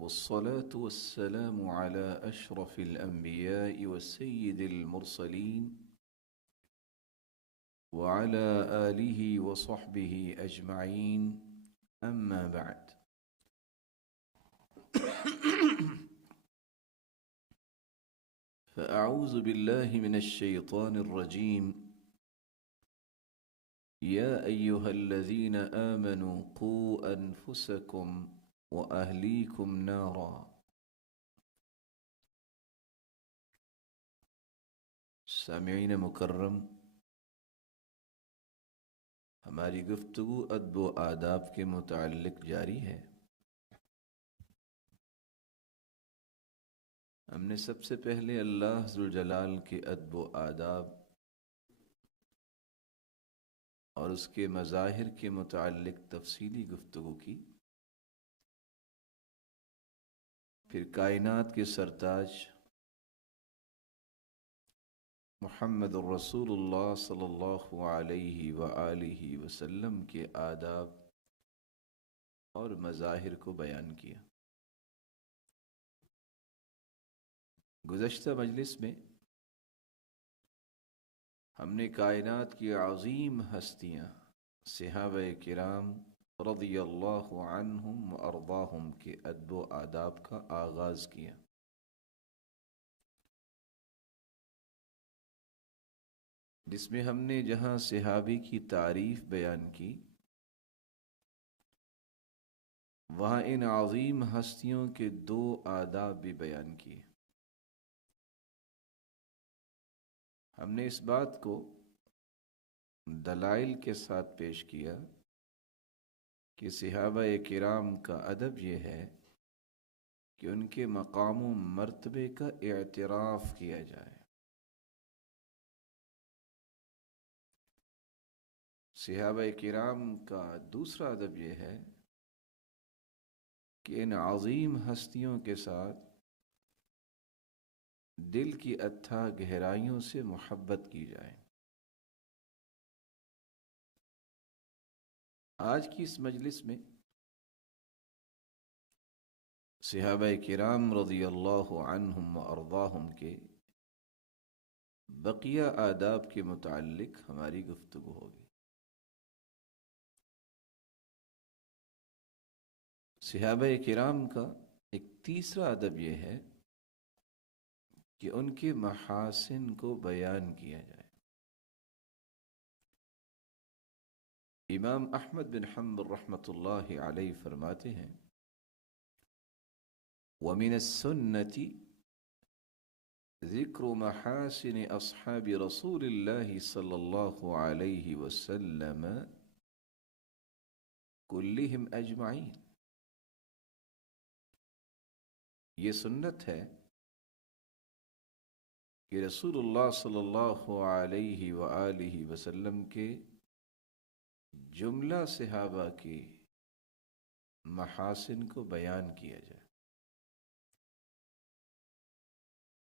والصلاة والسلام على أشرف الأنبياء والسيد المرسلين وعلى آله وصحبه أجمعين أما بعد. فأعوذ بالله من الشيطان الرجيم. يا أيها الذين آمنوا قوا أنفسكم وأهليكم نارا. سامعین مکرم، ہماری گفتگو ادب و آداب کے متعلق جاری ہے۔ ہم نے سب سے پہلے اللہ ذوالجلال کے ادب و آداب اور اس کے مظاہر کے متعلق تفصیلی گفتگو کی، پھر کائنات کے سرتاج محمد الرسول اللہ صلی اللہ علیہ وآلہ وسلم کے آداب اور مظاہر کو بیان کیا۔ گزشتہ مجلس میں ہم نے کائنات کی عظیم ہستیاں صحابہ کرام رضی اللہ عنہم و ارضاہم کے ادب و آداب کا آغاز کیا۔ جس میں ہم نے جہاں صحابی کی تعریف بیان کی، وہاں ان عظیم ہستیوں کے دو آداب بھی بیان کیے۔ ہم نے اس بات کو دلائل کے ساتھ پیش کیا کہ صحابہ کرام کا ادب یہ ہے کہ ان کے مقام و مرتبے کا اعتراف کیا جائے۔ صحابہ کرام کا دوسرا ادب یہ ہے کہ ان عظیم ہستیوں کے ساتھ دل کی اتھا گہرائیوں سے محبت کی جائے۔ آج کی اس مجلس میں صحابہ کرام رضی اللہ عنہم و ارضاہم کے بقیہ آداب کے متعلق ہماری گفتگو ہوگی۔ صحابہ کرام کا ایک تیسرا ادب یہ ہے کہ ان کے محاسن کو بیان کیا جائے۔ امام احمد بن حنبل رحمۃ اللہ علیہ فرماتے ہیں، وَمِنَ السُّنَّةِ ذِكْرُ مَحَاسِنِ أَصْحَابِ رَسُولِ اللَّهِ صلی اللہ علیہ وسلم كُلِّهِمْ أَجْمَعِينَ۔ یہ سنت ہے کہ رسول اللہ صلی اللہ علیہ وآلہ وسلم کے جملہ صحابہ کے محاسن کو بیان کیا جائے۔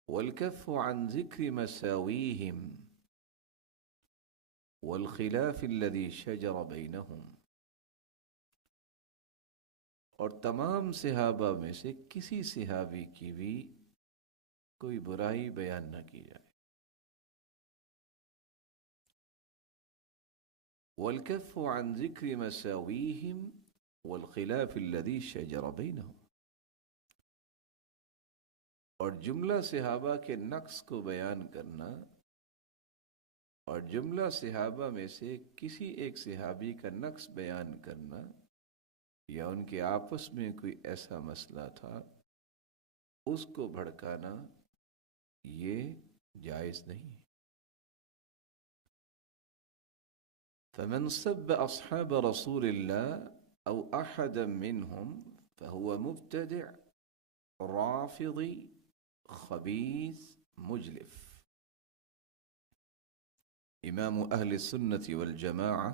وَالْكَفُّ عَنْ ذِكْرِ مَسَاوِيهِمْ وَالْخِلَافِ الَّذِي شَجَرَ بَيْنَهُمْ، اور تمام صحابہ میں سے کسی صحابی کی بھی کوئی برائی بیان نہ کی جائے۔ وَالْكَفُّ عَنْ ذِكْرِ مَسَاوِيهِمْ وَالْخِلَافِ الَّذِي شَجَرَ بَيْنَهُمْ، اور جملہ صحابہ کے نقص کو بیان کرنا اور جملہ صحابہ میں سے کسی ایک صحابی کا نقص بیان کرنا یا ان کے آپس میں کوئی ایسا مسئلہ تھا اس کو بھڑکانا، یہ جائز نہیں۔ فمن سب اصحاب رسول اللہ او احدا منهم فهو مبتدع رافضی خبیث مجلف۔ امام اہل سنت والجماعہ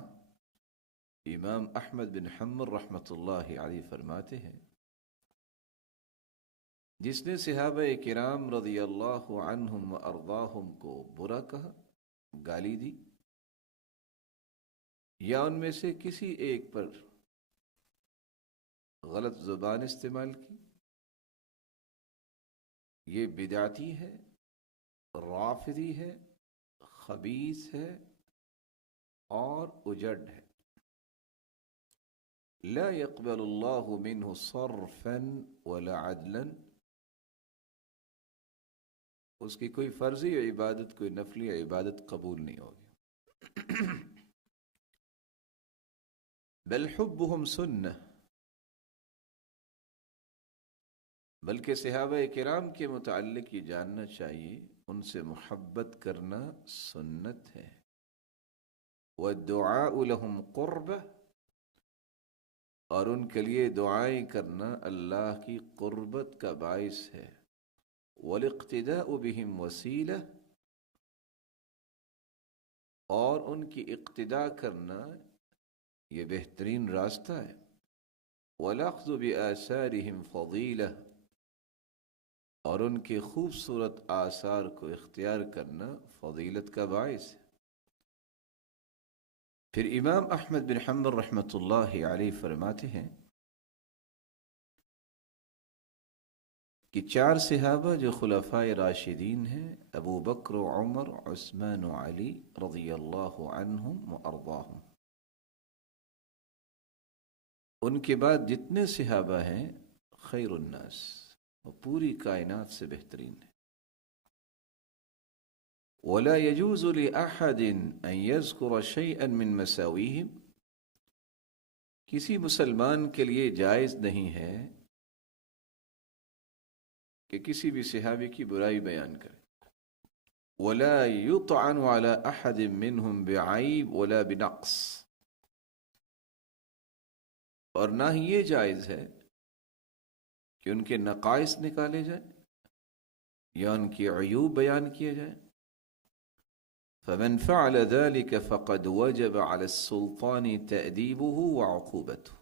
امام احمد بن حنبل رحمۃ اللہ علیہ فرماتے ہیں، جس نے صحابہ کرام رضی اللہ عنہم و ارضاہم کو برا کہا، گالی دی، یا ان میں سے کسی ایک پر غلط زبان استعمال کی، یہ بدعتی ہے، رافضی ہے، خبیث ہے اور اجڑ ہے۔ لا يقبل اللہ منہ صرفا ولا عدلا، اس کی کوئی فرضی عبادت، کوئی نفلی عبادت قبول نہیں ہوگی۔ بل حبهم سنہ، بلکہ صحابہ کرام کے متعلق یہ جاننا چاہیے ان سے محبت کرنا سنت ہے۔ والدعاء لهم قربہ، اور ان کے لیے دعائیں کرنا اللہ کی قربت کا باعث ہے۔ والاقتداء بهم وسیلہ، اور ان کی اقتداء کرنا یہ بہترین راستہ ہے۔ والاخذ بآثارهم فضیلہ، اور ان کے خوبصورت آثار کو اختیار کرنا فضیلت کا باعث ہے۔ پھر امام احمد بن حنبل رحمۃ اللہ علیہ فرماتے ہیں کہ 4 صحابہ جو خلفائے راشدین ہیں، ابو بکر و عمر، عثمان و علی رضی اللہ عنہم و ارضاہم، ان کے بعد جتنے صحابہ ہیں خیر الناس، وہ پوری کائنات سے بہترین ہے۔ ولا يجوز لأحد أن يذكر شيئا من مساويهم، کسی مسلمان کے لیے جائز نہیں ہے کہ کسی بھی صحابی کی برائی بیان کرے۔ ولا يطعن على أحد منهم بعيب ولا بنقص، اور نہ ہی یہ جائز ہے کہ ان کے نقائص نکالے جائیں یا ان کی عیوب بیان کیے جائیں۔ فمن فعل ذلك فقد وجب على السلطان تأديبه وعقوبته،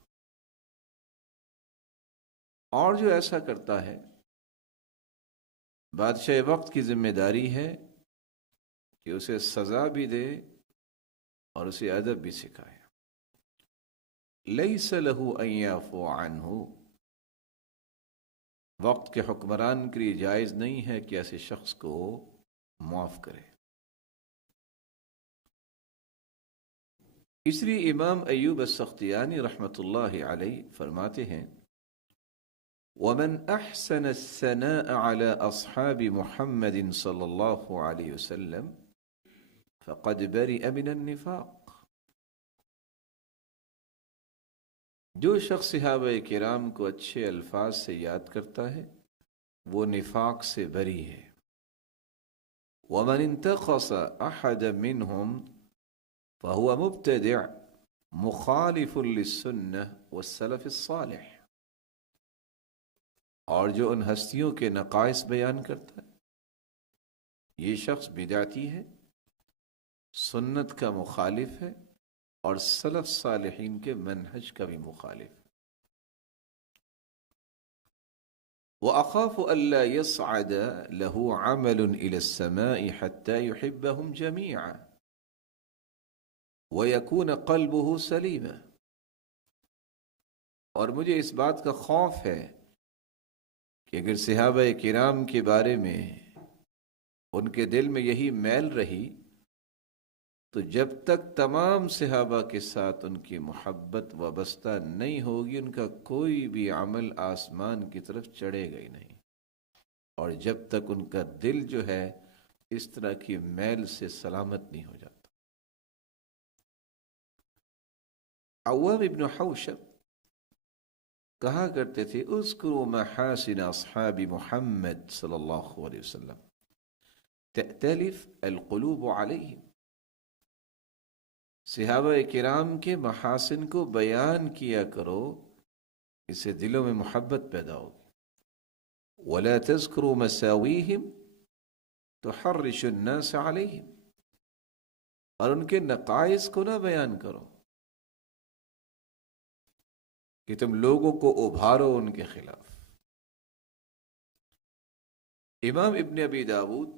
اور جو ایسا کرتا ہے بادشاہ وقت کی ذمہ داری ہے کہ اسے سزا بھی دے اور اسے ادب بھی سکھائے۔ ليس له ان يعفو عنه، وقت کے حکمران کے لیے جائز نہیں ہے کہ ایسے شخص کو معاف کرے۔ اس لیے امام ایوب السختیانی رحمۃ اللہ علیہ فرماتے ہیں وَمَنْ أَحْسَنَ الثَّنَاءَ عَلَى أَصْحَابِ مُحَمَّدٍ صلی اللہ علیہ وسلم فَقَدْ بَرِئَ مِنَ النِّفَاقِ، جو شخص صحابہ کرام کو اچھے الفاظ سے یاد کرتا ہے وہ نفاق سے بری ہے۔ وَمَنْ انتقص أَحَدًا مِّنْهُمْ فهو مبتدع مخالف للسنة والسلف الصالح، اور جو ان ہستیوں کے نقائص بیان کرتا ہے یہ شخص بدعتی ہے، سنت کا مخالف ہے اور سلف صالحین کے منہج کا بھی مخالف۔ وَأَخَافُ أَلَّا يَصْعَدَ لَهُ عَمَلٌ إِلَى السَّمَاءِ حَتَّى يُحِبَّهُمْ جَمِيعًا وَيَكُونَ قَلْبُهُ سَلِيمًا، اور مجھے اس بات کا خوف ہے کہ اگر صحابہ کرام کے بارے میں ان کے دل میں یہی میل رہی تو جب تک تمام صحابہ کے ساتھ ان کی محبت وابستہ نہیں ہوگی ان کا کوئی بھی عمل آسمان کی طرف چڑھے گا ہی نہیں، اور جب تک ان کا دل جو ہے اس طرح کی میل سے سلامت نہیں ہو جاتا۔ عوام ابن حوشب کہا کرتے تھے اذکروا محاسن اصحاب محمد صلی اللہ علیہ وسلم تأتلف القلوب علیہم، صحابہ کرام کے محاسن کو بیان کیا کرو، اس سے دلوں میں محبت پیدا ہوگی۔ ولا تذکروا مساویہم تحرش الناس علیہم، اور ان کے نقائص کو نہ بیان کرو کہ تم لوگوں کو ابھارو ان کے خلاف۔ امام ابن ابی داود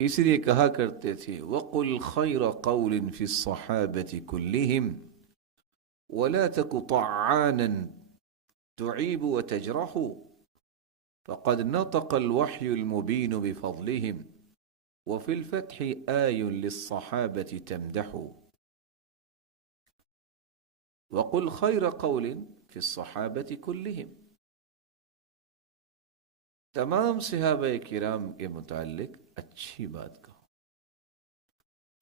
اس لیے کہا کرتے تھے وَقُلْ خَيْرَ قَوْلٍ فِي الصَّحَابَةِ كُلِّهِمْ وَلَا تَكُ طَعَّانًا تُعِيبُ وَتَجْرَحُ، فقد نطق الوحي المبين بفضلهم وفي الفتح آي للصحابة تمدح وقل خير قول في الصحابة كلهم. تمام صحابہ کرام کے متعلق اچھی بات کہو.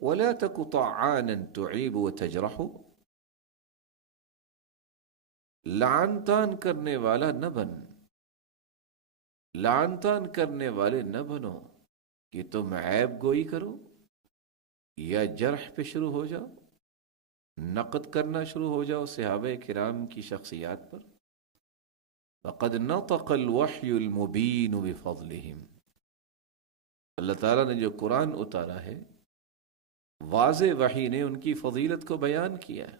ولا تک طعانا تعیب وتجرح، لعن طعن کرنے والا نہ بن، لعن طعن کرنے والے نہ بنو کہ تم عیب گوئی کرو یا جرح پہ شروع ہو جاؤ، نقد کرنا شروع ہو جاؤ صحابہ کرام کی شخصیات پر. فقد نطق الوحی المبین بفضلہم، اللہ تعالیٰ نے جو قرآن اتارا ہے واضح وحی نے ان کی فضیلت کو بیان کیا ہے.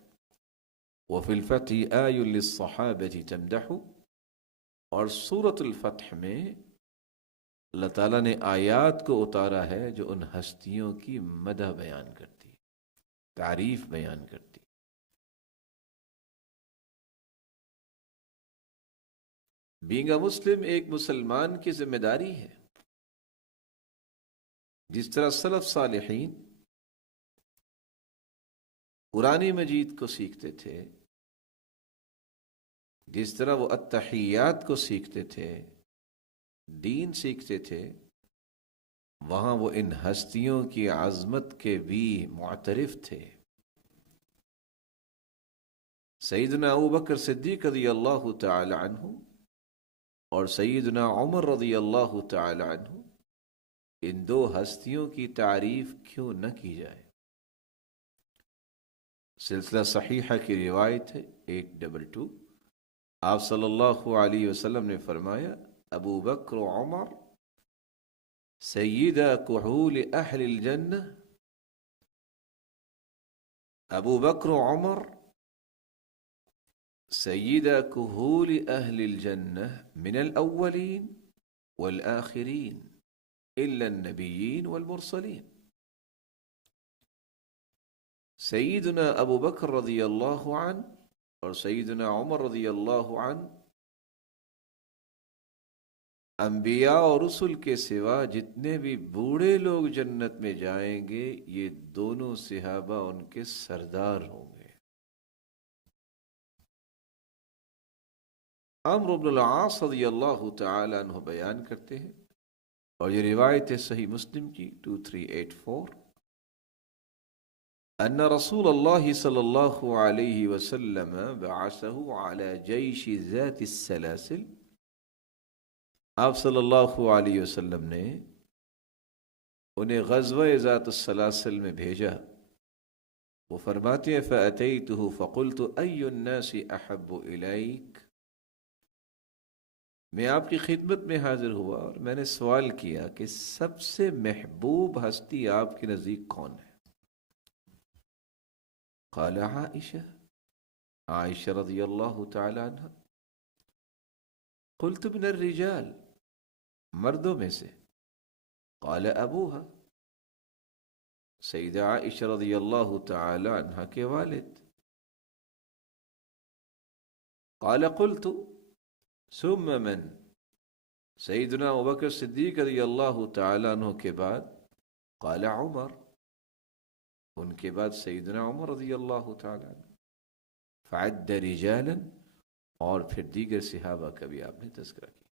وفی الفتح آی للصحابۃ تمدح، اور سورۃ الفتح میں اللہ تعالیٰ نے آیات کو اتارا ہے جو ان ہستیوں کی مدح بیان کرتی، تعریف بیان کرتی. بینگ اے مسلم ایک مسلمان کی ذمہ داری ہے. جس طرح سلف صالحین قرآن مجید کو سیکھتے تھے، جس طرح وہ التحیات کو سیکھتے تھے، دین سیکھتے تھے، وہاں وہ ان ہستیوں کی عظمت کے بھی معترف تھے. سیدنا ابوبکر صدیق رضی اللہ تعالی عنہ اور سیدنا عمر رضی اللہ تعالی عنہ، ان دو ہستیوں کی تعریف کیوں نہ کی جائے. سلسلہ صحیحہ کی روایت ہے 822، آپ صلی اللہ علیہ وسلم نے فرمایا ابو بکر و عمر سیدہ کحول اہل الجنہ، ابو بکر و عمر سیدہ کحول اہل الجنہ من الاولین والآخرین الا النبیین والمرسلین. سیدنا ابو بکر رضی اللہ عنہ اور سیدنا عمر رضی اللہ عنہ انبیاء اور رسل کے سوا جتنے بھی بوڑھے لوگ جنت میں جائیں گے یہ دونوں صحابہ ان کے سردار ہوں گے. عمرو بن العاص رضی اللہ تعالی عنہ بیان کرتے ہیں، اور یہ روایت ہے صحیح مسلم کی 2384، ان رسول اللہ صلی اللہ علیہ وسلم بعثه على جیش ذات السلاسل، آپ صلی اللہ علیہ وسلم نے انہیں غزوہ ذات السلاسل میں بھیجا. وہ فرماتے ہیں فأتيته فقلت أي الناس أحب إليك، میں آپ کی خدمت میں حاضر ہوا اور میں نے سوال کیا کہ سب سے محبوب ہستی آپ کے نزدیک کون ہے؟ قال عائشہ، عائشہ رضی اللہ تعالی عنہ. قلت من الرجال، مردوں میں سے. قال ابوها، سیدہ عائشہ رضی اللہ تعالی عنہ کے والد. قال قلت ثم من، سیدنا ابوبکر صدیق رضی اللہ تعالی عنہ کے بعد. قال عمر، ان کے بعد سیدنا عمر رضی اللہ تعالی عنہ. فعد رجالا، اور پھر دیگر صحابہ کا بھی آپ نے تذکرہ کیا.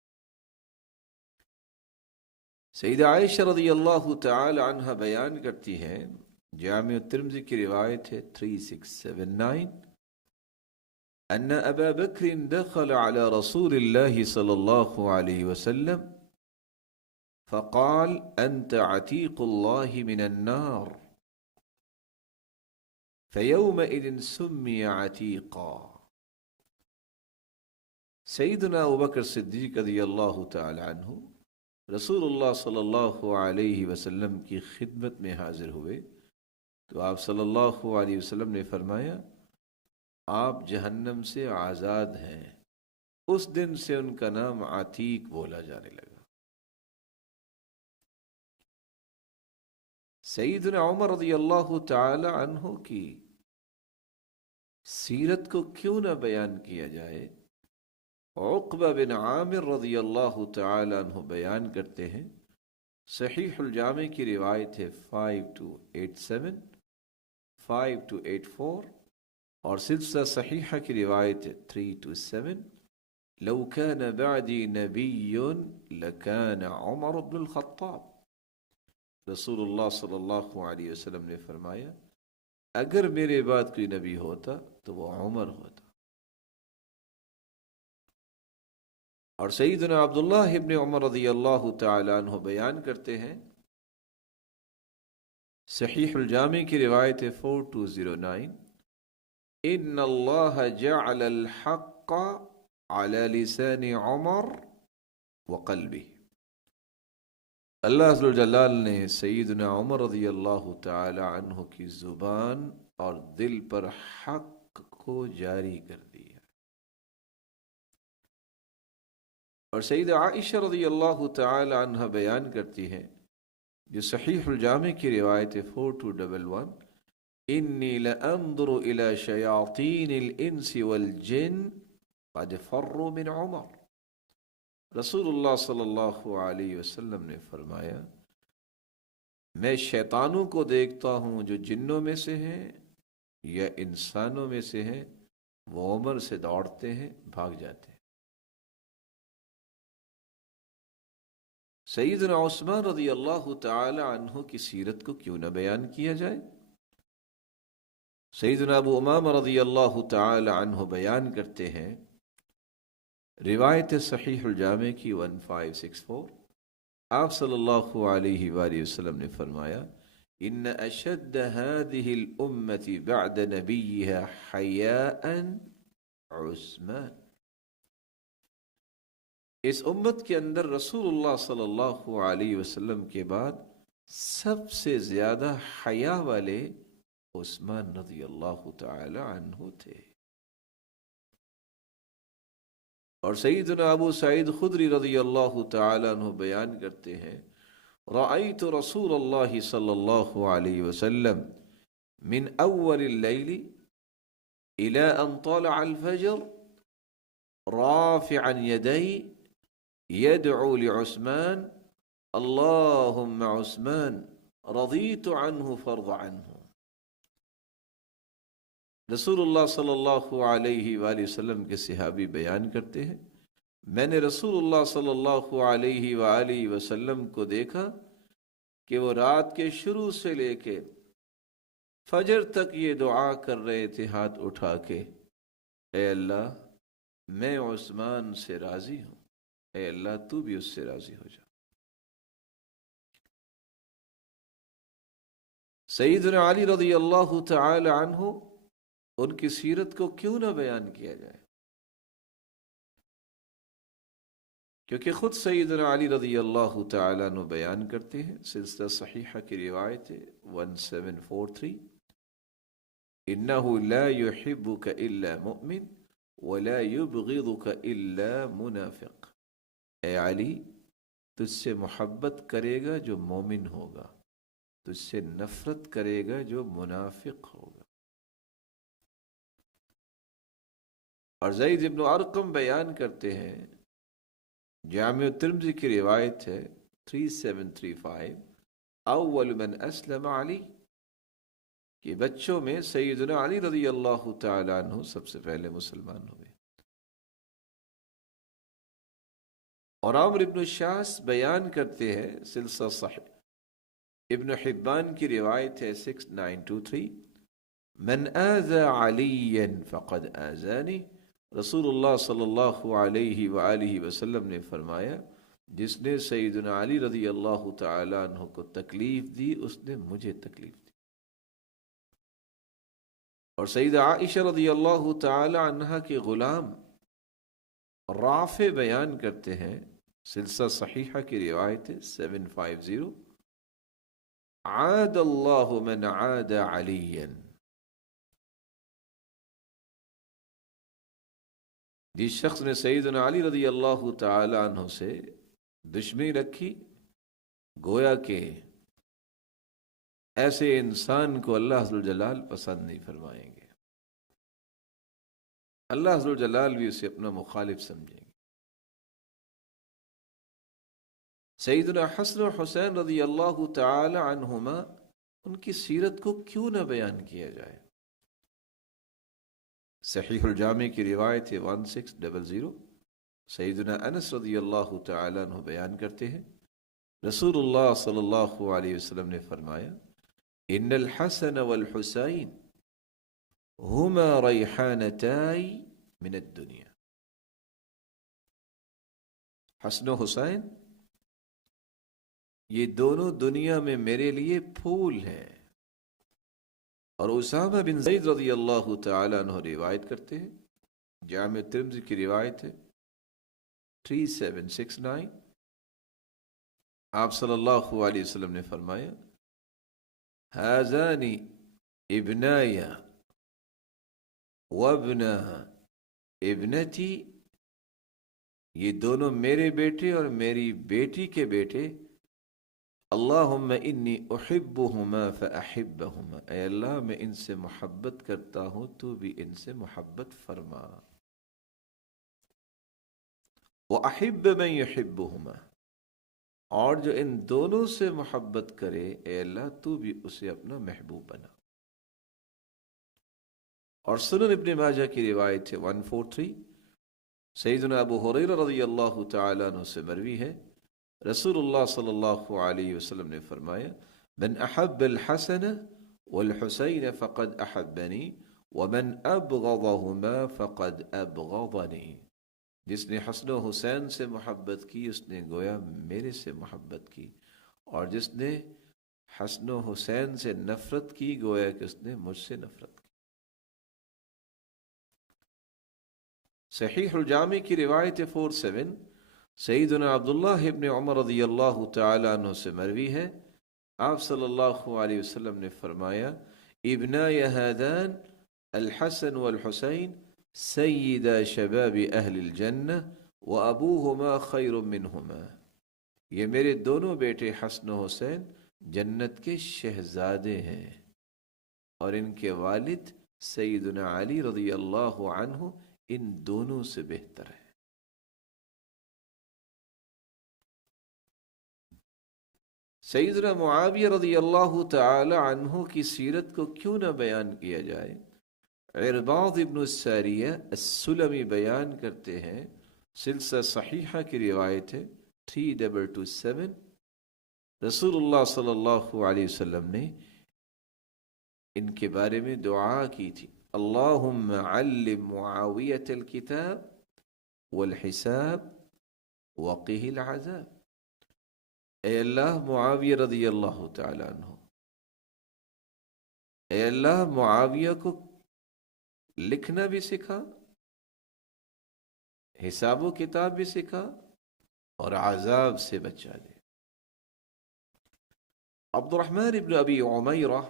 سیدہ عائشہ رضی اللہ تعالی عنہ بیان کرتی ہیں، جامع الترمذی کی روایت ہے 3679، ان ابا بکر دخل على رسول اللہ صلی اللہ علیہ وسلم فقال انت عتیق اللہ من النار فیومئذ سمی عتیقا. سیدنا ابوبکر صدیق رضی اللہ تعالی عنہ رسول اللہ صلی اللہ علیہ وسلم کی خدمت میں حاضر ہوئے تو آپ صلی اللہ علیہ وسلم نے فرمایا آپ جہنم سے آزاد ہیں. اس دن سے ان کا نام عتیق بولا جانے لگا. سیدنا عمر رضی اللہ تعالی عنہ کی سیرت کو کیوں نہ بیان کیا جائے؟ عقبہ بن عامر رضی اللہ تعالی عنہ بیان کرتے ہیں، صحیح الجامع کی روایت ہے 5287 5284، اور سلسلہ صحیحہ کی روایت ہے 327، لو كان بعدی نبی لكان عمر بن الخطاب۔ رسول اللہ صلی اللہ علیہ وسلم نے فرمایا اگر میرے بعد کوئی نبی ہوتا تو وہ عمر ہوتا۔ اور سیدنا عبداللہ ابن عمر رضی اللہ تعالی عنہ بیان کرتے ہیں، صحیح الجامع کی روایت 4209، ان اللہ جعل الحق على لسان عمر وقلبه۔ اللہ عز و جلال نے سیدنا عمر رضی اللہ تعالی عنہ کی زبان اور دل پر حق کو جاری کر دیا۔ اور سیدہ عائشہ رضی اللہ تعالی عنہ بیان کرتی ہیں، جو صحیح الجامع کی روایت 4211، انی لانظر الى شیاطین الانس والجن قد فروا من عمر۔ رسول اللہ صلی اللہ علیہ وسلم نے فرمایا میں شیطانوں کو دیکھتا ہوں جو جنوں میں سے ہیں یا انسانوں میں سے ہیں، وہ عمر سے دوڑتے ہیں، بھاگ جاتے ہیں۔ سیدنا عثمان رضی اللہ تعالی عنہ کی سیرت کو کیوں نہ بیان کیا جائے؟ سیدنا ابو امامہ رضی اللہ تعالی عنہ بیان کرتے ہیں، روایت صحیح الجامع کی 1564، آپ صلی اللہ علیہ وآلہ وسلم نے فرمایا ان اشد هذه الامة بعد نبيها حیاء عثمان۔ اس امت کے اندر رسول اللہ صلی اللہ علیہ وسلم کے بعد سب سے زیادہ حیا والے عثمان رضی اللہ تعالی عنہ تھے۔ اور سیدنا ابو سعید خدری رضی اللہ تعالی عنہ بیان کرتے ہیں، رأیت رسول اللہ صلی اللہ علیہ وسلم من اول اللیل الى ان طلع الفجر رافعا یدی يدعو لعثمان اللهم عثمان رضيت عنه فارض عنه۔ رسول اللہ صلی اللہ علیہ وآلہ وسلم کے صحابی بیان کرتے ہیں، میں نے رسول اللہ صلی اللہ علیہ وآلہ وسلم کو دیکھا کہ وہ رات کے شروع سے لے کے فجر تک یہ دعا کر رہے تھے ہاتھ اٹھا کے، اے اللہ میں عثمان سے راضی ہوں، اے اللہ تو بھی اس سے راضی ہو جا۔ سیدنا علی رضی اللہ تعالی عنہ، ان کی سیرت کو کیوں نہ بیان کیا جائے؟ کیونکہ خود سیدنا علی رضی اللہ تعالی عنہ بیان کرتے ہیں، سلسلہ صحیحہ کی روایت ہے 1743، انہ لا یحبک الا مؤمن ولا یبغضک الا منافق۔ اے علی تجھ سے محبت کرے گا جو مومن ہوگا، تجھ سے نفرت کرے گا جو منافق ہوگا۔ اور زید ابن ارقم بیان کرتے ہیں، جامع ترمذی کی روایت ہے 3735، اول من اسلم علی، کہ بچوں میں سیدنا علی رضی اللہ تعالی عنہ سب سے پہلے مسلمان ہوئے۔ اور عمر ابن شاس بیان کرتے ہیں، سلسلہ صحیح ابن حبان کی روایت ہے 6923، من آذى علیا فقد آذانی۔ رسول اللہ صلی اللہ علیہ وآلہ وسلم نے فرمایا جس نے سیدنا علی رضی اللہ تعالی عنہ کو تکلیف دی اس نے مجھے تکلیف دی۔ اور سیدہ عائشہ رضی اللہ تعالی عنہ کے غلام رافع بیان کرتے ہیں، سلسلہ صحیحہ کی روایت ہے 750، عاد اللہ من عاد علیا۔ جس شخص نے سیدنا علی رضی اللہ تعالی عنہ سے دشمنی رکھی، گویا کہ ایسے انسان کو اللہ عز و جلال پسند نہیں فرمائیں گے۔ اللہ عز و جلال بھی اسے اپنا مخالف سمجھیں گے۔ سیدنا حسن و حسین رضی اللہ تعالی عنہما، ان کی سیرت کو کیوں نہ بیان کیا جائے؟ صحیح الجامع کی روایت ہے 1600، سیدنا انس رضی اللہ تعالی عنہ بیان کرتے ہیں، رسول اللہ صلی اللہ علیہ وسلم نے فرمایا، ان الحسن والحسین ہما ریحانتائی من الدنیا۔ حسن و حسین یہ دونوں دنیا میں میرے لیے پھول ہیں۔ اور اسامہ بن زید رضی اللہ تعالی عنہ روایت کرتے ہیں، جامع ترمذی کی روایت ہے 3769، آپ صلی اللہ علیہ وسلم نے فرمایا، هذان ابناي وابن ابنتی، یہ دونوں میرے بیٹے اور میری بیٹی کے بیٹے، اللہم انی احبہما فاحبہما، اے اللہ میں ان سے محبت کرتا ہوں تو بھی ان سے محبت فرما، واحب من یحبہما، اور جو ان دونوں سے محبت کرے اے اللہ تو بھی اسے اپنا محبوب بنا۔ اور سنن ابن ماجہ کی روایت ہے 143، سیدنا ابو ہریرہ رضی اللہ تعالیٰ عنہ سے مروی ہے، رسول اللہ صلی اللہ علیہ وسلم نے فرمایا، من احب الحسن والحسین فقد احبنی ومن ابغضہما فقد ابغضنی، جس نے حسن و حسین سے محبت کی اس نے گویا میرے سے محبت کی، اور جس نے حسن و حسین سے نفرت کی گویا کہ اس نے مجھ سے نفرت کی۔ صحیح الجامع کی روایت 47، سیدنا عبداللہ ابن عمر رضی اللہ تعالی عنہ سے مروی ہے، آپ صلی اللہ علیہ وسلم نے فرمایا، ابنای ہذان الحسن والحسین سیدہ شباب اہل الجنہ وابوہما خیر منہما، یہ میرے دونوں بیٹے حسن و حسین جنت کے شہزادے ہیں، اور ان کے والد سیدنا علی رضی اللہ عنہ ان دونوں سے بہتر ہے۔ سیدنا معاویہ رضی اللہ تعالی عنہ کی سیرت کو کیوں نہ بیان کیا جائے؟ عرباض ابن الساریہ السلمی بیان کرتے ہیں، سلسلہ صحیحہ کی روایت ہے 3227، رسول اللہ صلی اللہ علیہ وسلم نے ان کے بارے میں دعا کی تھی، اللہم علم معاویۃ الکتاب والحساب وقہ العذاب، اے اللہ معاویہ رضی اللہ تعالیٰ عنہ، اے اللہ معاویہ کو لکھنا بھی سکھا، حساب و کتاب بھی سکھا، اور عذاب سے بچا لے۔ عبد الرحمن ابن ابی عمیرہ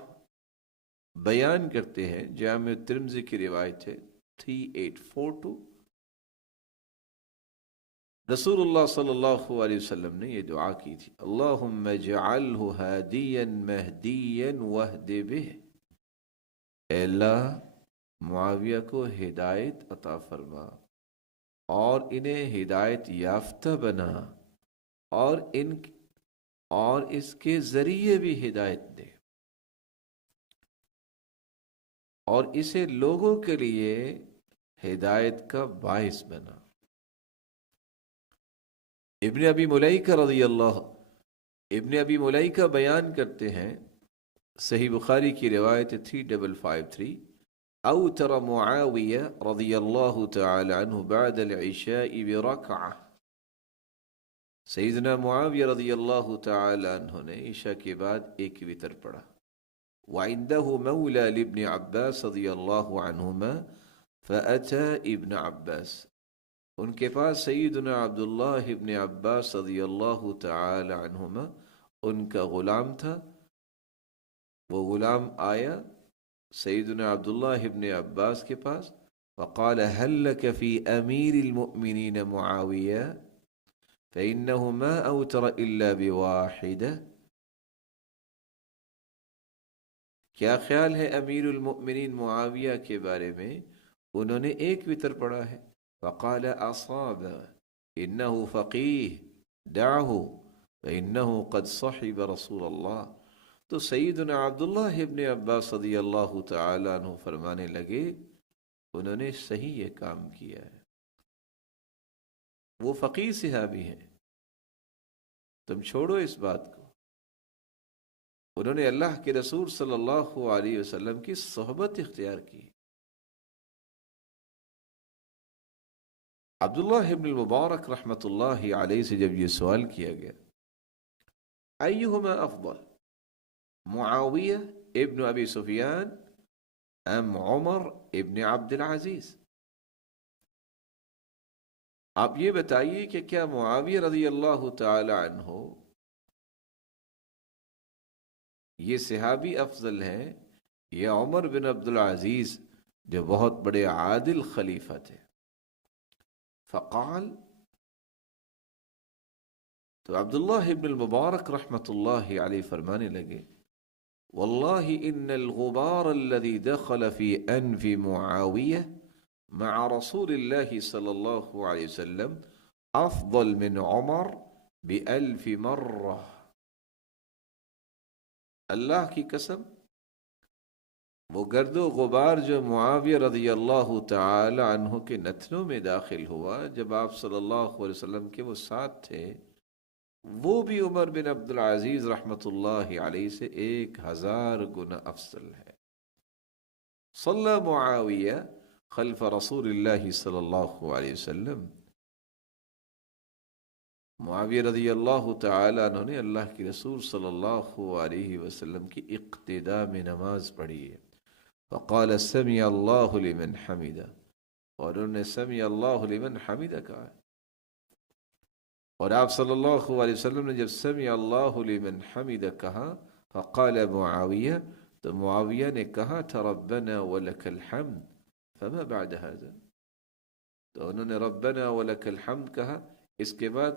بیان کرتے ہیں، جامع ترمذی کی روایت ہے 3842، رسول اللہ صلی اللہ علیہ وسلم نے یہ دعا کی تھی، اللہم اجعلہ ہادیا مہدیا واہد بہ، اے اللہ معاویہ کو ہدایت عطا فرما اور انہیں ہدایت یافتہ بنا، اور اس کے ذریعے بھی ہدایت دے، اور اسے لوگوں کے لیے ہدایت کا باعث بنا۔ ابن ابی ملیکہ بیان کرتے ہیں، صحیح بخاری کی روایت 3553، اوتر معاویہ رضی اللہ تعالی عنہ بعد العشاء برکعہ، سیدنا معاویہ رضی اللہ تعالی عنہ نے عشاء کے بعد ایک وتر پڑھا، وعنده مولى لابن عباس رضی اللہ عنہما فأتى ابن عباس، ان کے پاس سیدنا عبداللہ ابن عباس رضی اللہ تعالی عنہما ان کا غلام تھا، وہ غلام آیا سیدنا عبداللہ ابن عباس کے پاس، وقال هل لك في امیر المؤمنین معاویہ فإنه ما اوتر الا بواحدہ، کیا خیال ہے امیر المؤمنین معاویہ کے بارے میں؟ انہوں نے ایک وطر پڑھا ہے. فقال اصاب انه فقيه دعه فانه قد صحب رسول اللہ. تو سیدنا عبداللہ ابن عباس رضی اللہ تعالی عنہ فرمانے لگے انہوں نے صحیح یہ کام کیا ہے، وہ فقیہ صحابی ہیں، تم چھوڑو اس بات کو. انہوں نے اللہ کے رسول صلی اللہ علیہ وسلم کی صحبت اختیار کی. عبداللہ ابن المبارک رحمۃ اللہ علیہ سے جب یہ سوال کیا گیا ایہما افضل معاویہ ابن ابی سفیان ام عمر ابن عبد العزیز، آپ یہ بتائیے کہ کیا معاویہ رضی اللہ تعالی عنہ یہ صحابی افضل ہیں یا عمر بن عبد العزیز جو بہت بڑے عادل خلیفہ تھے؟ فقال، تو عبداللہ ابن المبارک رحمۃ اللہ علیہ فرمانے لگے واللہ ان الغبار الذي دخل في انف معاویہ مع رسول اللہ صلی اللہ علیہ وسلم افضل من عمر بألف مرہ. اللہ کی قسم وہ گرد و غبار جو معاویہ رضی اللہ تعالی عنہ کے نتنوں میں داخل ہوا جب آپ صلی اللہ علیہ وسلم کے وہ ساتھ تھے، وہ بھی عمر بن عبد العزیز رحمۃ اللہ علیہ سے 1000 گنا افضل ہے. صلی معاویہ خلف رسول اللہ صلی اللہ علیہ وسلم، معاویہ رضی اللہ تعالی عنہ نے اللہ کے رسول صلی اللہ علیہ وسلم کی اقتداء میں نماز پڑھی ہے. فقال سمع اللہ لمن حمدہ، اور انہوں نے سمع اللہ لمن حمدہ کہا. اور آپ صلی اللہ علیہ وسلم نے جب سمع اللہ لمن حمدہ کہا فقال معاویہ، تو معاویہ نے کہا تھا ربنا ولک الحمد فما بعد هذا، تو انہوں نے ربنا ولک الحمد کہا، اس کے بعد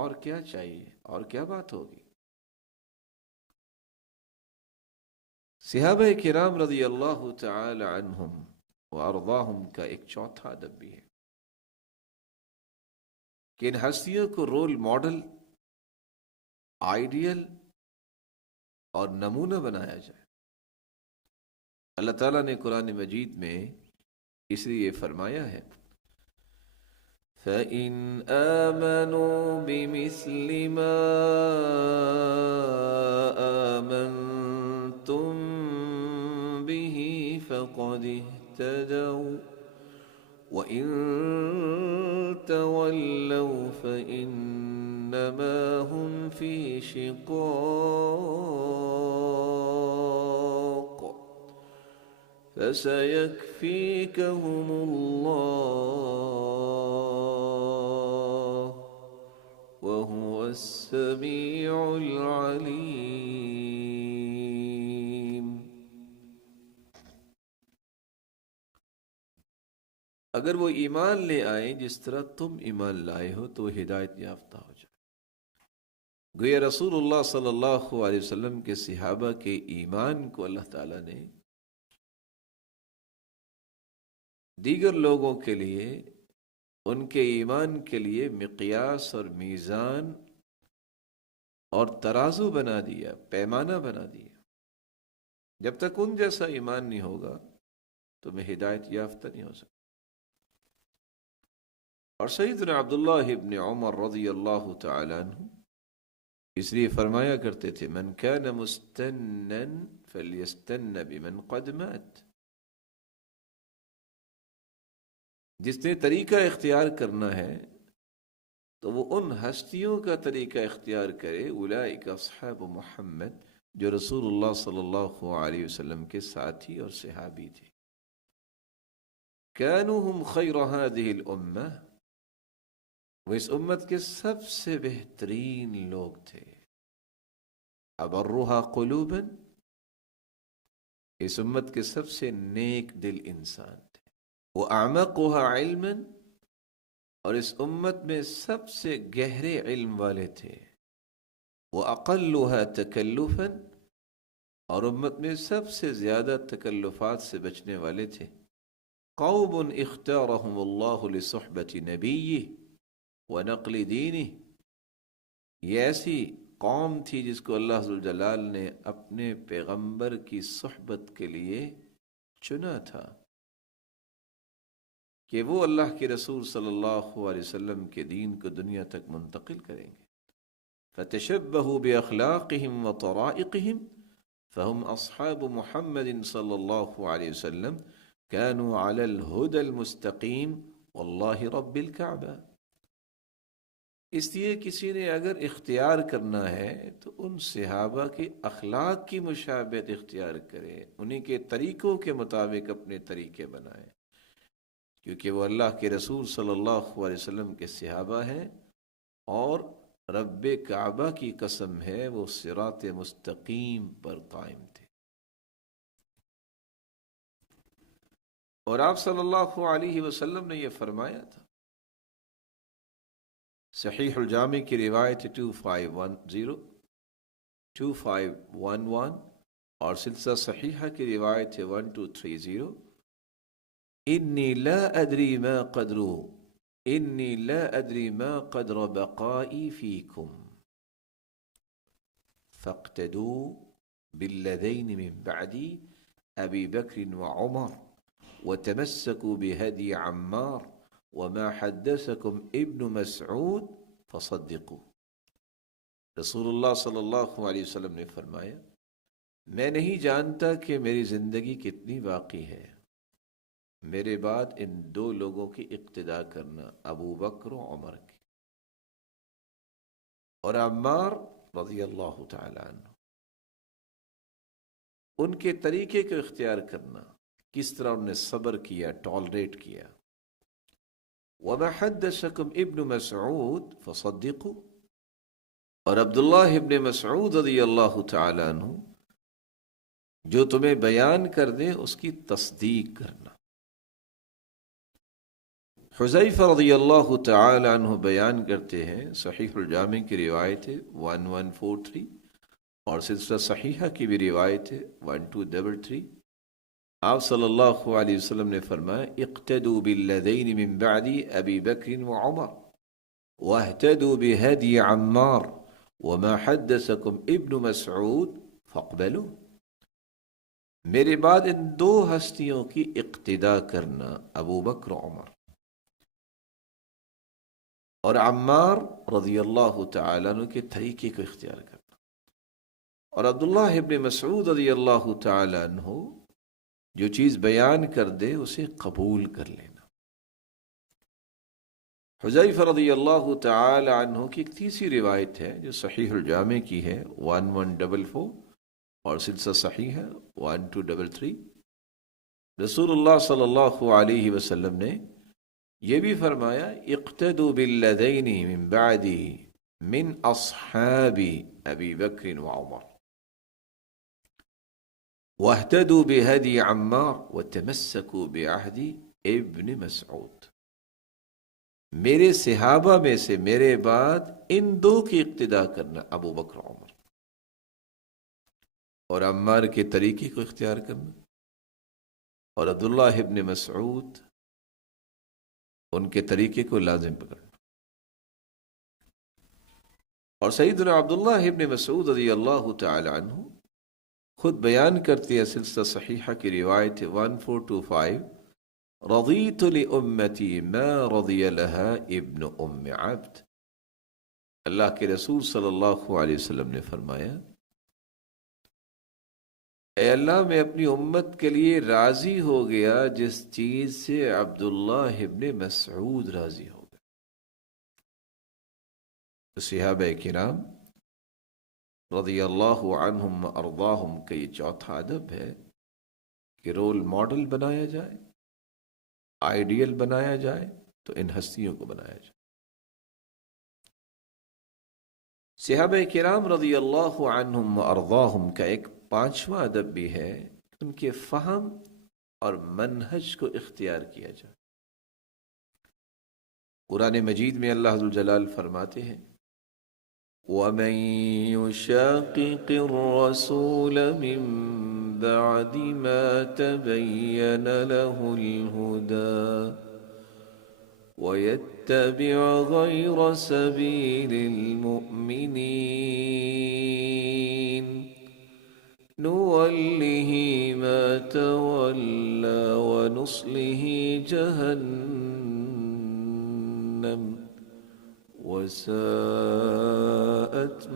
اور کیا چاہیے اور کیا بات ہوگی. صحابہ کرام رضی اللہ تعالی عنہم وارضاہم کا ایک چوتھا ادب بھی ہے کہ ان ہستیوں کو رول ماڈل، آئیڈیل اور نمونہ بنایا جائے. اللہ تعالیٰ نے قرآن مجید میں اس لیے فرمایا ہے فَإِنْ آمَنُوا بِمِثْلِ مَا آمَنْتُمْ بِهِ فَقَدِ اهْتَدَوْا وَإِن تَوَلَّوْا فَإِنَّمَا هُمْ فِي شِقَاقٍ فَسَيَكْفِيكَهُمُ اللَّهُ وَهُوَ السَّمِيعُ الْعَلِيمُ. اگر وہ ایمان لے آئیں جس طرح تم ایمان لائے ہو تو ہدایت یافتہ ہو جائے. گویا رسول اللہ صلی اللہ علیہ وسلم کے صحابہ کے ایمان کو اللہ تعالیٰ نے دیگر لوگوں کے لیے ان کے ایمان کے لیے مقیاس اور میزان اور ترازو بنا دیا، پیمانہ بنا دیا. جب تک ان جیسا ایمان نہیں ہوگا تو میں ہدایت یافتہ نہیں ہو سکتا. اور سیدنا عبداللہ ابن عمر رضی اللہ تعالی عنہ اس لیے فرمایا کرتے تھے من کان مستنا فلیستن بمن قد مات، جس نے طریقہ اختیار کرنا ہے تو وہ ان ہستیوں کا طریقہ اختیار کرے اولئک اصحاب محمد جو رسول اللہ صلی اللہ علیہ وسلم کے ساتھی اور صحابی تھے. كانوا هم خیر هذه الامہ، وہ اس امت کے سب سے بہترین لوگ تھے. ابرها قلوبا، اس امت کے سب سے نیک دل انسان تھے. واعمقها علما، اور اس امت میں سب سے گہرے علم والے تھے. واقلها تکلفا، اور امت میں سب سے زیادہ تکلفات سے بچنے والے تھے. قوم اختارهم اللہ لصحبت نبیہ ونقل دینہ، یہ ایسی قوم تھی جس کو اللہ ذوالجلال نے اپنے پیغمبر کی صحبت کے لیے چنا تھا کہ وہ اللہ کے رسول صلی اللہ علیہ وسلم کے دین کو دنیا تک منتقل کریں گے۔ فتشبہوا باخلاقہم وطرائقہم فہم اصحاب محمد صلی اللہ علیہ وسلم كانوا علی الہدى المستقیم واللہ رب الکعبہ۔ اس لیے کسی نے اگر اختیار کرنا ہے تو ان صحابہ کے اخلاق کی مشابہت اختیار کرے، انہی کے طریقوں کے مطابق اپنے طریقے بنائے، کیونکہ وہ اللہ کے رسول صلی اللہ علیہ وسلم کے صحابہ ہیں، اور رب کعبہ کی قسم ہے وہ صراط مستقیم پر قائم تھے۔ اور آپ صلی اللہ علیہ وسلم نے یہ فرمایا تھا، صحیح الجامع کی روایت 2510 2511 اور سلسلہ صحیحہ کی روایت 1230، انی لا ادری ما قدر بقائی فیکم فاقتدوا بالذین من بعدی ابی بکر وعمر وتمسكوا بهدي عمار وما حدثكم ابن مسعود فصدقوا۔ رسول اللہ صلی اللہ علیہ وسلم نے فرمایا، میں نہیں جانتا کہ میری زندگی کتنی باقی ہے، میرے بعد ان دو لوگوں کی اقتداء کرنا، ابو بکر و عمر کی، اور عمار رضی اللہ تعالی عنہ، ان کے طریقے کو اختیار کرنا، کس طرح انہوں نے صبر کیا، ٹالریٹ کیا۔ وَمَا حَدَّثَكُمْ ابن مسعود فصدقوا، اور عبداللہ ابن مسعود رضی اللہ تعالی عنہ جو تمہیں بیان کر دیں اس کی تصدیق کرنا۔ حذیفہ رضی اللہ تعالی عنہ بیان کرتے ہیں، صحیح الجامع کی روایت ہے 1143 اور سلسلہ صحیحہ کی بھی روایت ہے 1233، آپ صلی اللہ علیہ وسلم نے فرمایا، اقتدوا بالذین من بعد ابی بکر وعمر واہتدوا بہدی عمار وما حدثکم ابن مسعود فاقبلوا۔ میرے بعد ان دو ہستیوں کی اقتداء کرنا، ابو بکر و عمر، اور عمار رضی اللہ تعالیٰ عنہ کے طریقے کو اختیار کرنا، اور عبداللہ ابن مسعود رضی اللہ تعالیٰ عنہ جو چیز بیان کر دے اسے قبول کر لینا۔ حذیفہ رضی اللہ تعالی عنہ کی ایک تیسری روایت ہے جو صحیح الجامع کی ہے 1144 اور سلسلہ صحیح ہے 1233، رسول اللہ صلی اللہ علیہ وسلم نے یہ بھی فرمایا، اقتدوا بالذین من بعدی من اصحاب ابی بکر وعمر واہتدوا بہدی عمار وتمسکوا بعہد ابن مسعود۔ میرے صحابہ میں سے میرے بعد ان دو کی اقتداء کرنا، ابو بکر عمر، اور عمار کے طریقے کو اختیار کرنا، اور عبداللہ ابن مسعود ان کے طریقے کو لازم پکڑنا۔ اور سیدنا عبداللہ ابن مسعود رضی اللہ تعالی عنہ خود بیان کرتے ہیں، سلسلہ صحیحہ کی روایت 1425، رضیت لامتی ما رضی لها ابن ام عبد۔ اللہ کے رسول صلی اللہ علیہ وسلم نے فرمایا، اے اللہ میں اپنی امت کے لیے راضی ہو گیا جس چیز سے عبداللہ ابن مسعود راضی ہو گیا۔ تو صحابہ کرام رضی اللہ عنہم ارضاہم کا یہ چوتھا ادب ہے کہ رول ماڈل بنایا جائے، آئیڈیل بنایا جائے تو ان ہستیوں کو بنایا جائے۔ صحابہ کرام رضی اللہ عنہم ارضاہم کا ایک پانچواں ادب بھی ہے، ان کے فہم اور منہج کو اختیار کیا جائے۔ قرآن مجید میں اللہ ذوالجلال فرماتے ہیں، وَمَن يُشَاقِقِ الرَّسُولَ مِن بعد ما تبين له الهدى ويتبع غير سبيل المؤمنين نوله ما تولى ونصله جهنم وساءت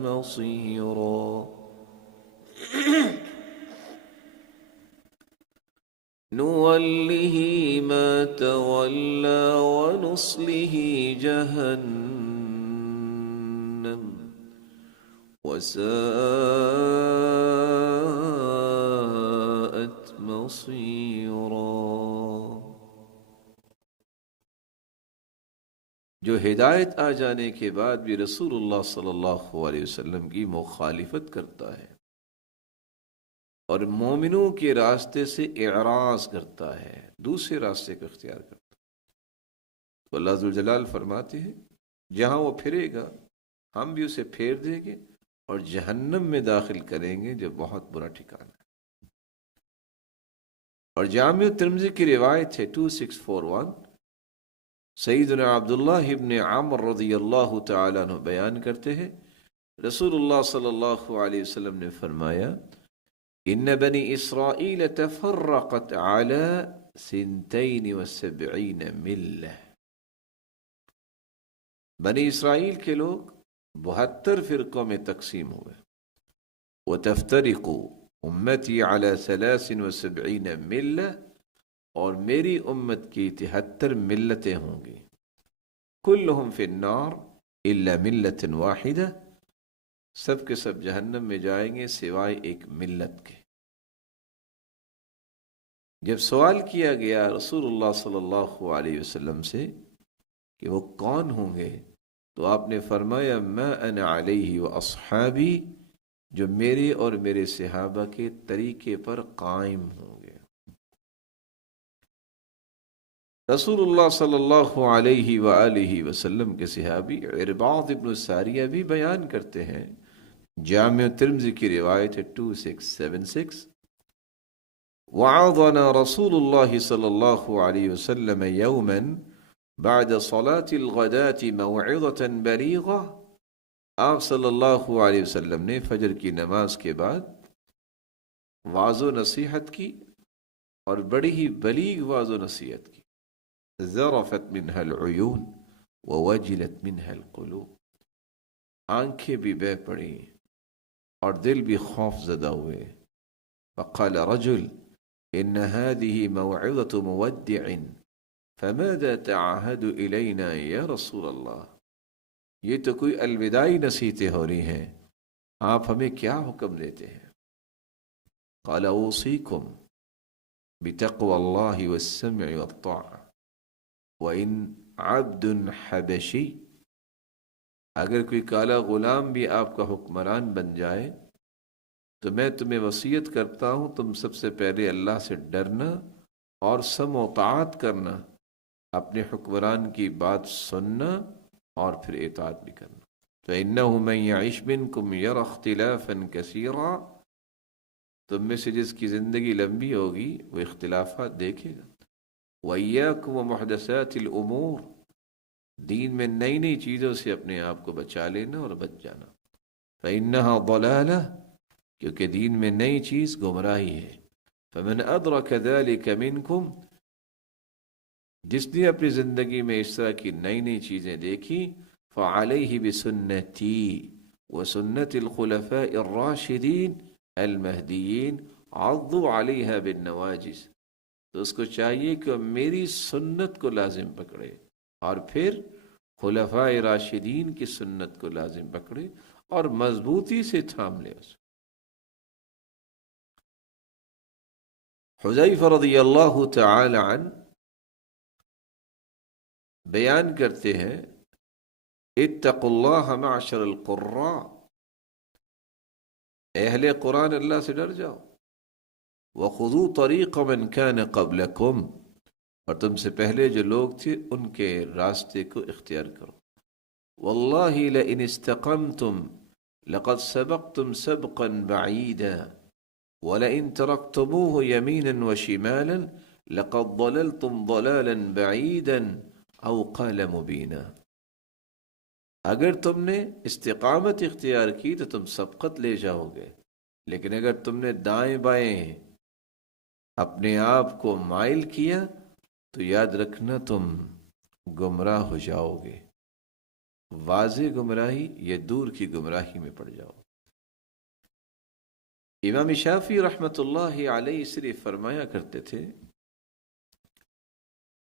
مصيرا نوله ما تولى ونصله جهنم وساءت مصيرا. جو ہدایت آ جانے کے بعد بھی رسول اللہ صلی اللہ علیہ وسلم کی مخالفت کرتا ہے اور مومنوں کے راستے سے اعراض کرتا ہے، دوسرے راستے کو اختیار کرتا ہے، تو اللہ ذوالجلال فرماتے ہیں جہاں وہ پھرے گا ہم بھی اسے پھیر دیں گے اور جہنم میں داخل کریں گے جو بہت برا ٹھکانہ ہے. اور جامع ترمذی کی روایت ہے 2641، سیدنا عبداللہ ابن عمر رضی اللہ تعالیٰ عنہ بیان کرتے ہیں رسول اللہ صلی اللہ علیہ وسلم نے فرمایا ان بنی اسرائیل تفرقت على 72 ملہ، بنی اسرائیل کے لوگ 72 فرقوں میں تقسیم ہوئے. وتفترق امتی على 73 ملہ، اور میری امت کی 73 ملتیں ہوں گی. کلہم فی النار الا ملۃ واحدہ، سب کے سب جہنم میں جائیں گے سوائے ایک ملت کے. جب سوال کیا گیا رسول اللہ صلی اللہ علیہ وسلم سے کہ وہ کون ہوں گے تو آپ نے فرمایا ما انا علیہ واصحابی، جو میرے اور میرے صحابہ کے طریقے پر قائم ہوں گے. رسول اللہ صلی اللہ علیہ وآلہ وسلم کے صحابی عرباض ابن ساریہ بھی بیان کرتے ہیں، جامع ترمذی کی روایت ہے 2676، وعظنا رسول اللہ صلی اللہ علیہ وسلم یوما بعد صلاة الغداة موعظة بلیغہ، آپ صلی اللہ علیہ وسلم نے فجر کی نماز کے بعد واعظ و نصیحت کی اور بڑی ہی بلیغ واعظ و نصیحت کی. ذرفت منها العیون ووجلت منها القلوب، آنکھیں بھی بہہ پڑی اور دل بھی خوف زدہ ہوئے. فقال رجل ان هذه موعظة مودع فماذا تعهد إلينا یا رسول اللہ، یہ تو کوئی الوداعی نصیحتیں ہو رہی ہیں، آپ ہمیں کیا حکم دیتے ہیں؟ قال اوصیکم بتقوى اللہ والسمع والطاعة وَإِنْ عَبْدٌ حَبَشِي، اگر کوئی کالا غلام بھی آپ کا حکمران بن جائے تو میں تمہیں وصیت کرتا ہوں تم سب سے پہلے اللہ سے ڈرنا اور سمع و طاعت کرنا، اپنے حکمران کی بات سننا اور پھر اطاعت بھی کرنا. فَإِنَّهُ مَنْ يَعِشْ مِنْكُمْ يَرَى اخْتِلَافًا كَثِيرًا، تم میں سے جس کی زندگی لمبی ہوگی وہ اختلافات دیکھے گا. وَإِيَّاكُمْ وَمُحْدَثَاتِ الْأُمُورِ، دین میں نئی نئی چیزوں سے اپنے آپ کو بچا لینا اور بچ جانا. فَإِنَّهَا ضَلَالَةٌ، کیونکہ دین میں نئی چیز گمراہی ہے. فَمَنْ أَدْرَكَ ذَلِكَ مِنْكُمْ، جس نے اپنی زندگی میں اس طرح کی نئی نئی چیزیں دیکھی، فَعَلَيْهِ بِسُنَّتِي وَسُنَّةِ الْخُلَفَاءِ الرَّاشِدِينَ الْمَهْدِيِّينَ عَضُّوا عَلَيْهَا بِالنَّوَاجِذِ، تو اس کو چاہیے کہ میری سنت کو لازم پکڑے اور پھر خلفاء راشدین کی سنت کو لازم پکڑے اور مضبوطی سے تھام لے. اس حذیفہ رضی اللہ تعالی عنہ بیان کرتے ہیں اتقوا اللہ معشر القراء، اہل قرآن اللہ سے ڈر جاؤ. وخذوا طریق من کان قبلکم، اور تم سے پہلے جو لوگ تھے ان کے راستے کو اختیار کرو. واللہ لئن استقمتم لقد سبقتم سبقا بعیدا، وَلَئِن تَرَكْتُمُوهُ يَمِينًا وَشِمَالًا لَقَدْ ضَلَلْتُمْ ضَلَالًا بَعِيدًا أَوْ قَالَ مُبِينًا۔ اگر تم نے استقامت اختیار کی تو تم سبقت لے جاؤ گے، لیکن اگر تم نے دائیں بائیں اپنے آپ کو مائل کیا تو یاد رکھنا تم گمراہ ہو جاؤ گے، واضح گمراہی یا دور کی گمراہی میں پڑ جاؤ۔ امام شافعی رحمۃ اللہ علیہ صرف فرمایا کرتے تھے،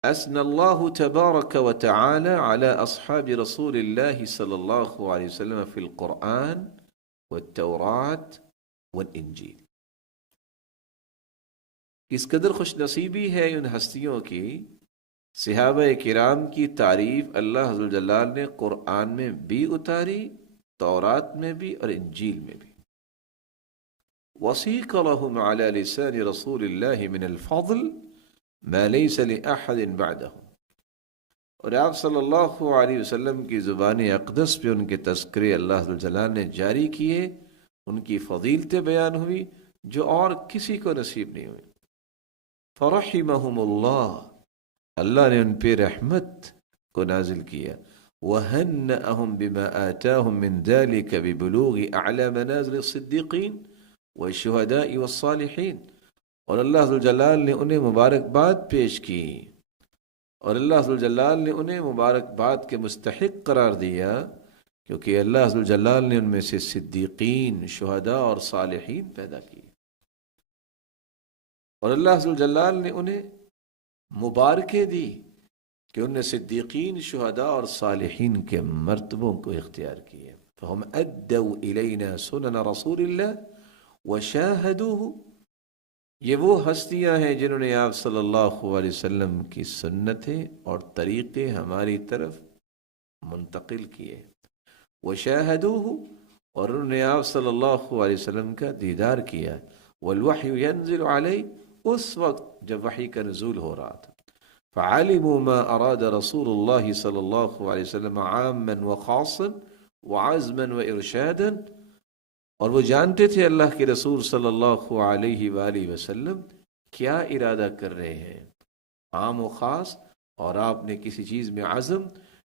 اثنى الله تبارك وتعالى على اصحاب رسول الله صلی اللہ علیہ وسلم في القرآن والتوراة والانجیل۔ کس قدر خوش نصیبی ہے ان ہستیوں کی، صحابہ کرام کی تعریف اللہ عز و جلال نے قرآن میں بھی اتاری، تورات میں بھی اور انجیل میں بھی۔ وسیق لهم على لسان رسول الله من الفضل ما ليس لأحد بعدهم، اور آپ صلی اللہ علیہ وسلم کی زبان اقدس پہ ان کے تذکرے اللہ عز و جلال نے جاری کیے، ان کی فضیلتیں بیان ہوئی جو اور کسی کو نصیب نہیں ہوئی۔ فرحمهم اللہ، اللہ نے ان پہ رحمت کو نازل کیا۔ وَهَنَّأَهُمْ بِمَا آتَاهُمْ مِنْ ذَلِكَ بِبُلُوغِ أَعْلَى مَنَازِلِ الصِّدِّقِينَ وَالشُّهَدَاءِ وَالصَّالِحِينَ، اور اللہ عز و جلال نے انہیں مبارکباد پیش کی، اور اللہ عز و جلال نے انہیں مبارکباد کے مستحق قرار دیا، کیونکہ اللہ عز و جلال نے ان میں سے صدیقین، شہداء اور صالحین پیدا کی، اور اللہ عز و جلال نے انہیں مبارکیں دی کہ انہوں نے صدیقین، شہداء اور صالحین کے مرتبوں کو اختیار کیے۔ فہم ادوا الینا سنن رسول اللہ وشاہدوہ، یہ وہ ہستیاں ہیں جنہوں نے آپ صلی اللہ علیہ وسلم کی سنتیں اور طریقے ہماری طرف منتقل کیے۔ وشاہدوہ، اور انہوں نے آپ صلی اللہ علیہ وسلم کا دیدار کیا۔ والوحی ینزل علیہ، اس وقت جب وحی کا نزول ہو رہا تھا۔ فعلموا ما اراد رسول اللہ صلی اللہ علیہ وسلم عاما وخاصا وعزما وارشادا، اور وہ جانتے تھے اللہ کے رسول صلی اللہ علیہ وآلہ وسلم کیا ارادہ کر رہے ہیں، عام و خاص، اور آپ نے کسی چیز میں عزم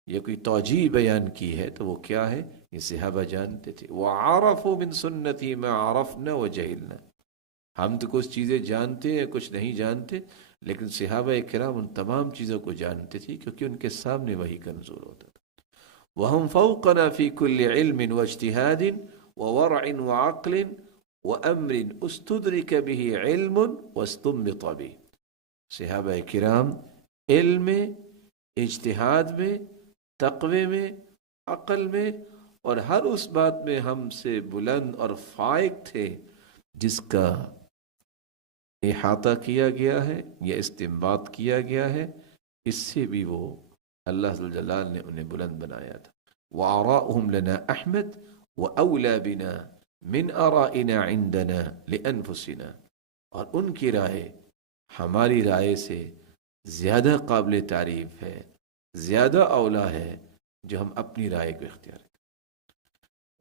یا کوئی توجیہ بیان کی ہے تو وہ کیا ہے، یہ صحابہ جانتے تھے۔ وَعَرَفُوا مِن سُنَّتِي مَا عَرَفْنَا وَجَهِلْنَا، ہم تو کچھ چیزیں جانتے ہیں، کچھ نہیں جانتے، لیکن صحابہ کرام ان تمام چیزوں کو جانتے تھے کیونکہ ان کے سامنے وحی کا نزول ہوتا تھا۔ وَهُمْ فَوْقَنَا فِي كُلِّ عِلْمٍ وَاجْتِهَادٍ وورع وعقل وامر استدرک به علم واستنبط به، صحابہ کرام علم میں، اجتہاد میں، تقوی میں، عقل میں، اور ہر اس بات میں ہم سے بلند اور فائق تھے جس کا احاطہ کیا گیا ہے یا استنباط کیا گیا ہے، اس سے بھی وہ اللہ جل جلال نے انہیں بلند بنایا تھا۔ وآراؤہم لنا احمد وَأَوْلَى بِنَا مِنْ آرَائِنَا عِنْدَنَا لِأَنفُسِنَا، اور ان کی رائے ہماری رائے سے زیادہ قابل تعریف ہے، زیادہ اولا ہے جو ہم اپنی رائے کو اختیار کریں۔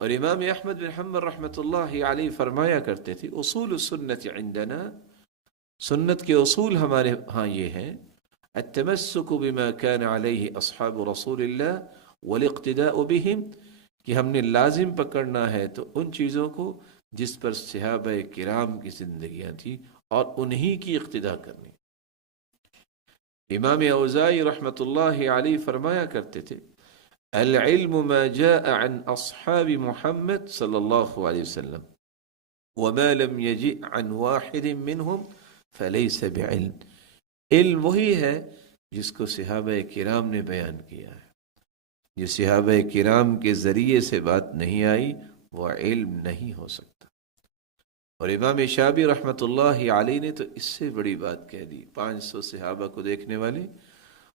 اور امام احمد بن حنبل رحمۃ اللہ علیہ فرمایا کرتے تھے، اصول السنت عندنا، سنت کے اصول ہمارے ہاں یہ ہیں، التمسک بما كان علیہ اصحاب رسول اللہ والاقتداء بهم، کہ ہم نے لازم پکڑنا ہے تو ان چیزوں کو جس پر صحابہ کرام کی زندگیاں تھیں اور انہی کی اقتداء کرنی۔ امام اوزاعی رحمۃ اللہ علیہ فرمایا کرتے تھے، العلم ما جاء عن اصحاب محمد صلی اللہ علیہ وسلم وما لم يجئ عن واحد منهم فليس بعلم، علم وہی ہے جس کو صحابہ کرام نے بیان کیا ہے، جو صحابہ کرام کے ذریعے سے بات نہیں آئی وہ علم نہیں ہو سکتا۔ اور امام شافعی رحمۃ اللہ علیہ نے تو اس سے بڑی بات کہہ دی، 500 صحابہ کو دیکھنے والے،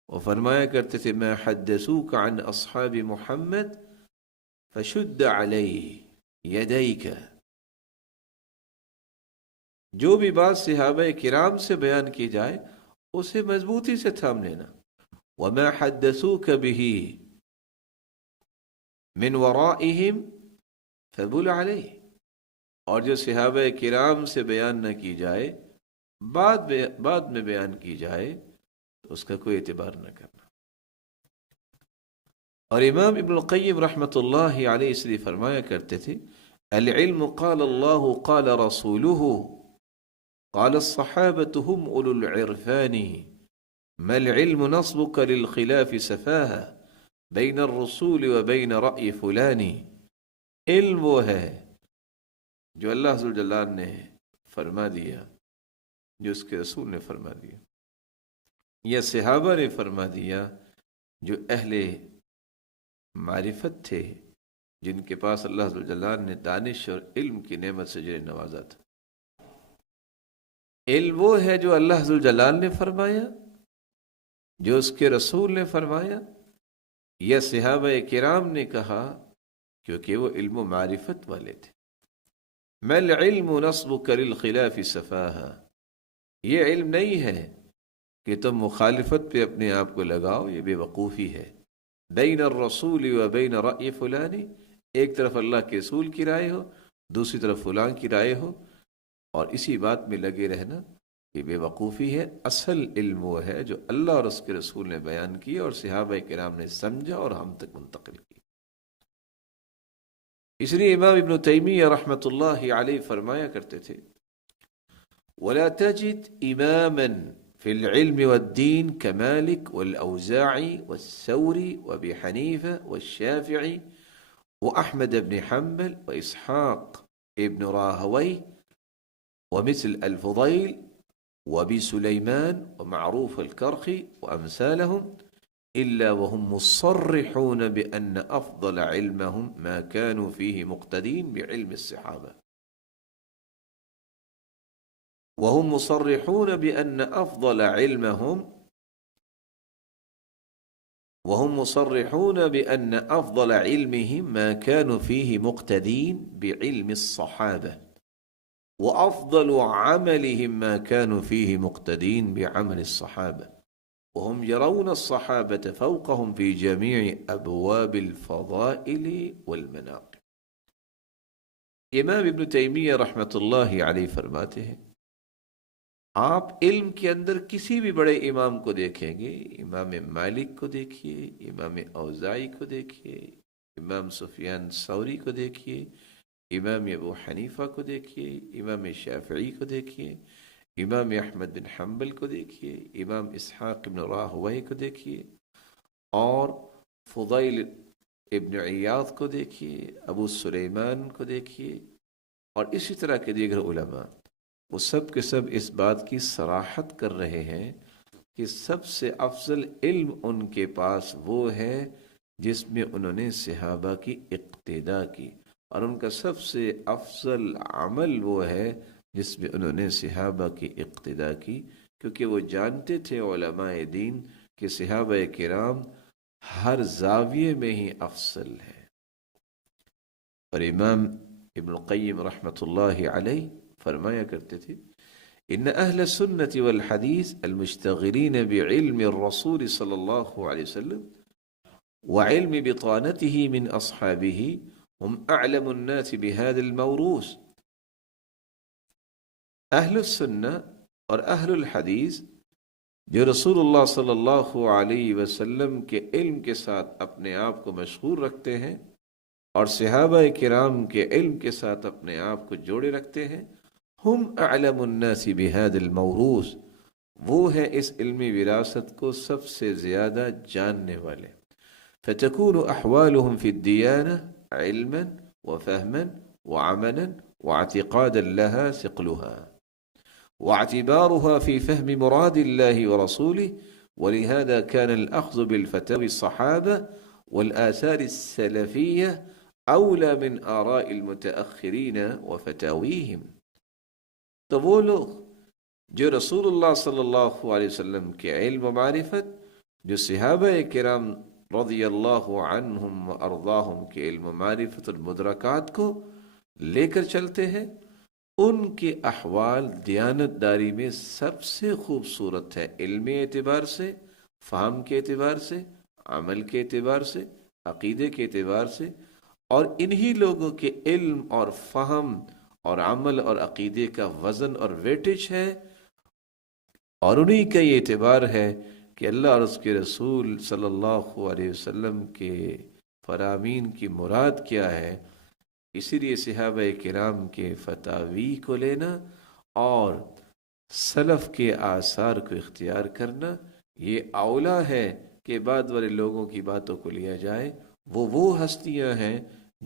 وہ فرمایا کرتے تھے، ما حدثوک عن اصحاب محمد فشد علیہ یدیک، جو بھی بات صحابہ کرام سے بیان کی جائے اسے مضبوطی سے تھام لینا۔ وما حدثوک به من ورائهم فبل علیہ، اور جو صحابہ کرام سے بیان نہ کی جائے، بعد میں بیان کی جائے، تو اس کا کوئی اعتبار نہ کرنا۔ اور امام ابن القیم رحمۃ اللہ علیہ اس لیے فرمایا کرتے تھے، العلم قال اللہ قال رسولہ قال الصحابة هم أولو العرفان ما العلم نصبك للخلاف سفاهة بين الرسول وبين رأي فلان۔ علم وہ ہے جو اللہ ذو الجلال نے فرما دیا، جو اس کے رسول نے فرما دیا، یا صحابہ نے فرما دیا، جو اہل معرفت تھے، جن کے پاس اللہ ذو الجلال نے دانش اور علم کی نعمت سے جنہیں نوازا تھا۔ علم وہ ہے جو اللہ ذو الجلال نے فرمایا، جو اس کے رسول نے فرمایا، یا صحابہ کرام نے کہا، کیونکہ وہ علم و معرفت والے تھے۔ ما العلم نصبك للخلاف سفاهة، یہ علم نہیں ہے کہ تم مخالفت پہ اپنے آپ کو لگاؤ، یہ بے وقوفی ہے۔ بین الرسول و بین رأی فلان، ایک طرف اللہ کے رسول کی رائے ہو، دوسری طرف فلاں کی رائے ہو، اور اسی بات میں لگے رہنا، یہ بے وقوفی ہے۔ اصل علم وہ ہے جو اللہ اور اس کے رسول نے بیان کیا اور صحابہ کرام نے سمجھا اور ہم تک منتقل کیا۔ اس لیے امام ابن تیمیہ رحمۃ اللہ علیہ فرمایا کرتے تھے، وَلَا تَجِدْ إِمَامًا فِي الْعِلْمِ وَالدِّينِ كَمَالِكَ وَالْأَوْزَاعِ وَالثَّوْرِ وَأَبِي حَنِيفَةَ وَالشَّافِعِي وَأَحْمَدَ بْنِ حَنبَلَ وَإِسْحَاقَ ابن راهويه ومثل الفضيل وابي سليمان ومعروف الكرخي وأمثالهم إلا وهم مصرحون بأن أفضل علمهم ما كانوا فيه مقتدين بعلم الصحابة، وهم مصرحون بأن أفضل علمهم وهم مصرحون بأن أفضل علمهم ما كانوا فيه مقتدين بعلم الصحابة، وأفضل عملهم ما كانوا فيه مقتدين بعمل الصحابة، وهم يرون الصحابة فوقهم في جميع أبواب الفضائل والمناقب۔ امام ابن تیمیہ رحمۃ اللہ علیہ فرماتے ہیں، آپ علم کے اندر کسی بھی بڑے امام کو دیکھیں گے، امام مالک کو دیکھیے، امام اوزاعی کو دیکھیے، امام سفیان ثوری کو دیکھیے، امام ابو حنیفہ کو دیکھیے، امام شافعی کو دیکھیے، امام احمد بن حنبل کو دیکھیے، امام اسحاق ابن راہویہ کو دیکھیے، اور فضیل ابن عیاض کو دیکھیے، ابو سلیمان کو دیکھیے، اور اسی طرح کے دیگر علماء، وہ سب کے سب اس بات کی صراحت کر رہے ہیں کہ سب سے افضل علم ان کے پاس وہ ہے جس میں انہوں نے صحابہ کی اقتداء کی، اور ان کا سب سے افضل عمل وہ ہے جس میں انہوں نے صحابہ کی اقتداء کی، کیونکہ وہ جانتے تھے علماء دین کہ صحابہ کرام ہر زاویے میں ہی افضل ہے۔ اور امام ابن القیم رحمۃ اللہ علیہ فرمایا کرتے تھے، ان اہل السنت والحدیث المشتغلین بعلم الرسول صلی اللہ علیہ وسلم وعلم بطانته من اصحابه هم اعلم الناس بهذا الموروث۔ اہل السنہ اور اہل الحدیث جو رسول اللہ صلی اللہ علیہ وسلم کے علم کے ساتھ اپنے آپ کو مشغول رکھتے ہیں اور صحابہ کرام کے علم کے ساتھ اپنے آپ کو جوڑے رکھتے ہیں، ہم اعلم الناس بهذا الموروث، وہ ہے اس علمی وراثت کو سب سے زیادہ جاننے والے۔ فتكون احوالهم في الديانة علما وفهما وعملا واعتقادا لها ثقلها واعتبارها في فهم مراد الله ورسوله، ولهذا كان الأخذ بالفتاوى الصحابة والآثار السلفية أولى من آراء المتأخرين وفتاويهم۔ تو وہ لوگ جو رسول اللہ صلی اللہ علیہ وسلم کے علم و معرفت، جو صحابہ کرام رضی اللہ عنہم و ارضاہم کے علم و معرفت المدرکات کو لے کر چلتے ہیں، ان کے احوال دیانت داری میں سب سے خوبصورت ہے، علمی اعتبار سے، فہم کے اعتبار سے، عمل کے اعتبار سے، عقیدے کے اعتبار سے، اور انہی لوگوں کے علم اور فہم اور عمل اور عقیدے کا وزن اور ویٹیج ہے، اور انہی کا یہ اعتبار ہے کہ اللہ اور اس کے رسول صلی اللہ علیہ وسلم کے فرامین کی مراد کیا ہے۔ اسی لیے صحابہ کرام کے فتاوی کو لینا اور سلف کے آثار کو اختیار کرنا یہ اولا ہے کہ بعد والے لوگوں کی باتوں کو لیا جائے۔ وہ ہستیاں ہیں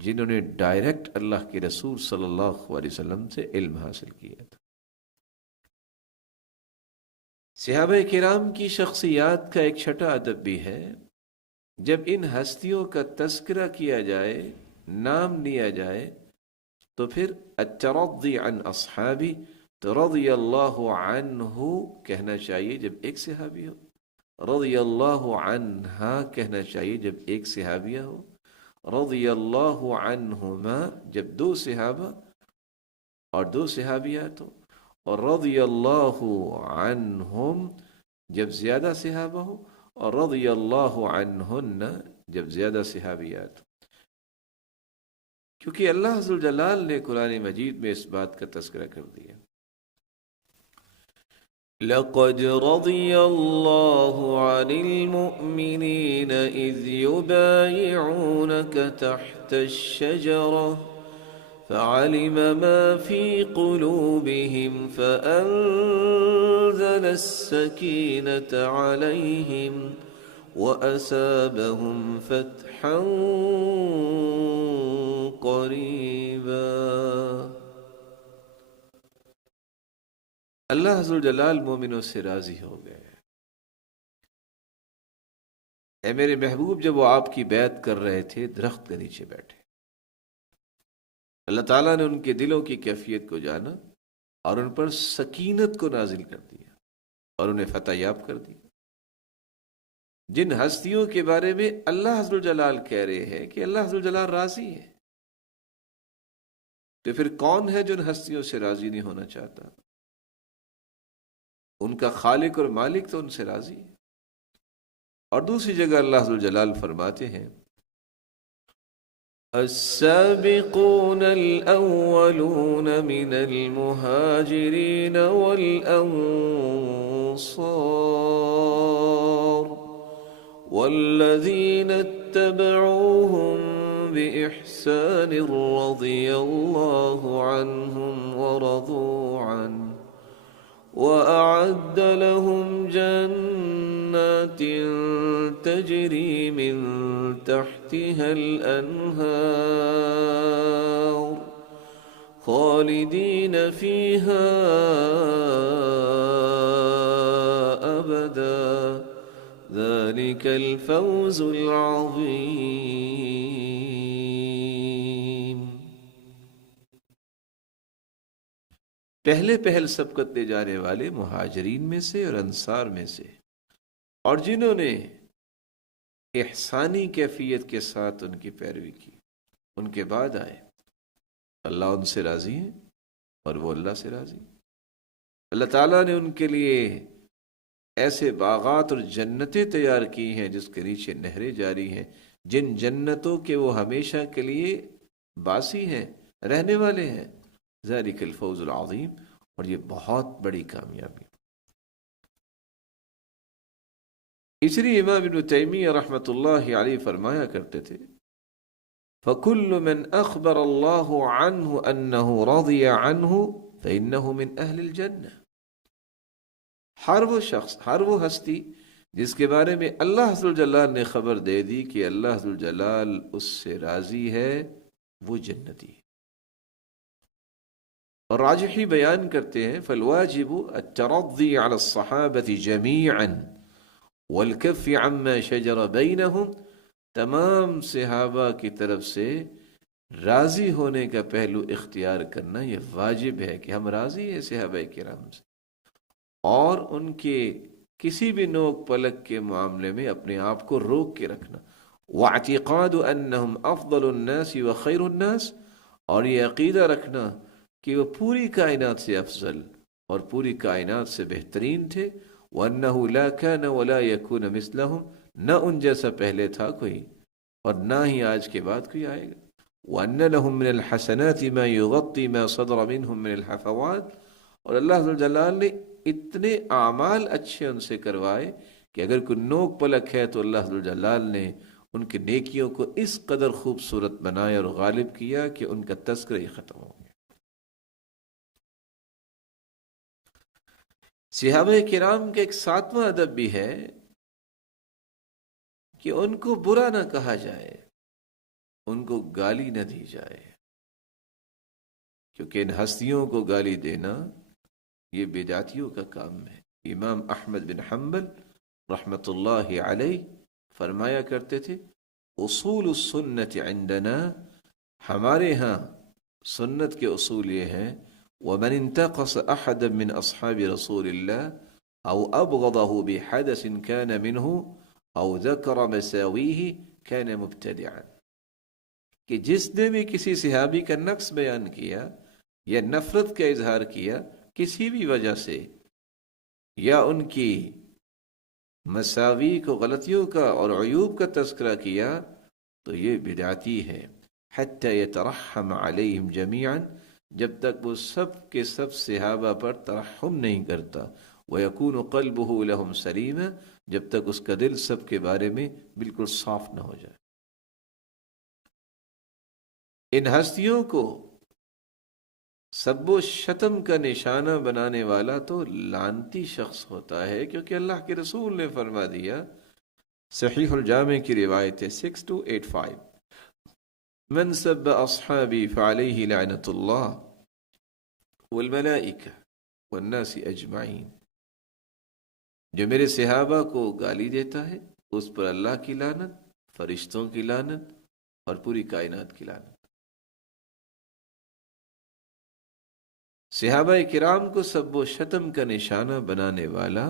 جنہوں نے ڈائریکٹ اللہ کے رسول صلی اللہ علیہ وسلم سے علم حاصل کیا تھا۔ صحابہ کرام کی شخصیات کا ایک چھٹا ادب بھی ہے، جب ان ہستیوں کا تذکرہ کیا جائے، نام لیا جائے، تو پھر الترضی عن اصحابی، تو رضی اللہ عنہ کہنا چاہیے جب ایک صحابی ہو، رضی اللہ عنہا کہنا چاہیے جب ایک صحابیہ ہو، رضی اللہ عنہما جب دو صحابہ اور دو صحابیات ہو، اور رضی اللہ عنہم جب زیادہ صحابہ ہو، اور رضی اللہ عنہن جب زیادہ صحابیات ہو۔ کیونکہ اللہ عز و جلال نے قرآن مجید میں اس بات کا تذکرہ کر دیا، لَقَدْ رَضِيَ اللَّهُ عَنِ الْمُؤْمِنِينَ إِذْ يُبَايِعُونَكَ تَحْتَ الشَّجَرَةِ فَعَلِمَ مَا فِي قُلُوبِهِمْ فَأَنزَلَ السَّكِينَةَ عَلَيْهِمْ وَأَثَابَهُمْ فَتْحًا قَرِيبًا۔ اللہ عز و جلال مومنوں سے راضی ہو گئے۔ اے میرے محبوب، جب وہ آپ کی بیعت کر رہے تھے درخت کے نیچے بیٹھے، اللہ تعالیٰ نے ان کے دلوں کی کیفیت کو جانا اور ان پر سکینت کو نازل کر دیا اور انہیں فتح یاب کر دیا۔ جن ہستیوں کے بارے میں اللہ عز و جلال کہہ رہے ہیں کہ اللہ عز و جلال راضی ہے، تو پھر کون ہے جو ان ہستیوں سے راضی نہیں ہونا چاہتا؟ ان کا خالق اور مالک تو ان سے راضی ہے۔ اور دوسری جگہ اللہ عز و جلال فرماتے ہیں السابقون الأولون من المهاجرين والأنصار والذين اتبعوهم بإحسان رضي الله عنهم ورضوا عنه وأعد لهم جنات تجري من تحتها الأنهار خالدين فيها أبدا ذلك الفوز العظيم۔ پہل سبقت دے جانے والے مہاجرین میں سے اور انصار میں سے، اور جنہوں نے احسانی کیفیت کے ساتھ ان کی پیروی کی، ان کے بعد آئے، اللہ ان سے راضی ہے اور وہ اللہ سے راضی ہے۔ اللہ تعالیٰ نے ان کے لیے ایسے باغات اور جنتیں تیار کی ہیں جس کے نیچے نہریں جاری ہیں، جن جنتوں کے وہ ہمیشہ کے لیے باسی ہیں، رہنے والے ہیں۔ ذالک الفوز العظیم، اور یہ بہت بڑی کامیابی۔ اس لیے امام ابن تیمیہ رحمۃ اللہ علیہ فرمایا کرتے تھے فَكُلُّ مَنْ أَخْبَرَ اللَّهُ عَنْهُ أَنَّهُ رَضِيَ عَنْهُ فَإِنَّهُ مِنْ أَهْلِ الْجَنَّةِ، ہر وہ شخص، ہر وہ ہستی جس کے بارے میں اللہ عز و جلال نے خبر دے دی کہ اللہ عز و جلال اس سے راضی ہے، وہ جنتی ہے۔ اور راجحی بیان کرتے ہیں فالواجب الترضی علی الصحابة جميعا والکف عما شجر بینہم، تمام صحابہ کی طرف سے راضی ہونے کا پہلو اختیار کرنا یہ واجب ہے کہ ہم راضی ہیں صحابہ کرام سے، اور ان کے کسی بھی نوک پلک کے معاملے میں اپنے آپ کو روک کے رکھنا، واعتقاد انہم افضل الناس وخیر الناس، اور یہ عقیدہ رکھنا کہ وہ پوری کائنات سے افضل اور پوری کائنات سے بہترین تھے، وَأَنَّهُ لَا كَانَ وَلَا يَكُونَ مِثْلَهُمْ، نہ ان جیسا پہلے تھا کوئی اور نہ ہی آج کے بعد کوئی آئے گا۔ وَأَنَّ لَهُم مِّنَ الْحَسَنَاتِ مَا يُغَطِّي مَا صَدَرَ مِنْهُم مِّنَ الْحَفَوَاتِ، اور اللہ ذوالجلال نے اتنے اعمال اچھے ان سے کروائے کہ اگر کوئی نوک پلک ہے تو اللہ ذوالجلال نے ان کی نیکیوں کو اس قدر خوبصورت بنایا اور غالب کیا کہ ان کا تذکرہ ہی ختم ہو گیا۔ صحابہ کرام کے ایک ساتواں ادب بھی ہے کہ ان کو برا نہ کہا جائے، ان کو گالی نہ دی جائے، کیونکہ ان ہستیوں کو گالی دینا یہ بدعتیوں کا کام ہے۔ امام احمد بن حنبل رحمۃ اللہ علیہ فرمایا کرتے تھے، اصول السنت عندنا، ہمارے ہاں سنت کے اصول یہ ہیں، ومن انتقص احدا من اصحاب رسول اللہ او ابغضه بحدث كان منه او ذکر مساویہ كان مبتدعا، کہ جس نے بھی کسی صحابی کا نقص بیان کیا یا نفرت کا اظہار کیا کسی بھی وجہ سے، یا ان کی مساوی کو، غلطیوں کا اور عیوب کا تذکرہ کیا، تو یہ بدعتی ہے۔ حتی یترحم علیہم جمیعا، جب تک وہ سب کے سب صحابہ پر ترحم نہیں کرتا، ویکون قلبہ لہم سلیما، جب تک اس کا دل سب کے بارے میں بالکل صاف نہ ہو جائے۔ ان ہستیوں کو سب و شتم کا نشانہ بنانے والا تو لعنتی شخص ہوتا ہے، کیونکہ اللہ کے رسول نے فرما دیا، صحیح الجامع کی روایت ہے 6285، من سب اصحابی فعلیہ لعنت اللہ والملائکہ والناس اجمعین، جو میرے صحابہ کو گالی دیتا ہے اس پر اللہ کی لعنت، فرشتوں کی لعنت اور پوری کائنات کی لعنت۔ صحابہ کرام کو سب و شتم کا نشانہ بنانے والا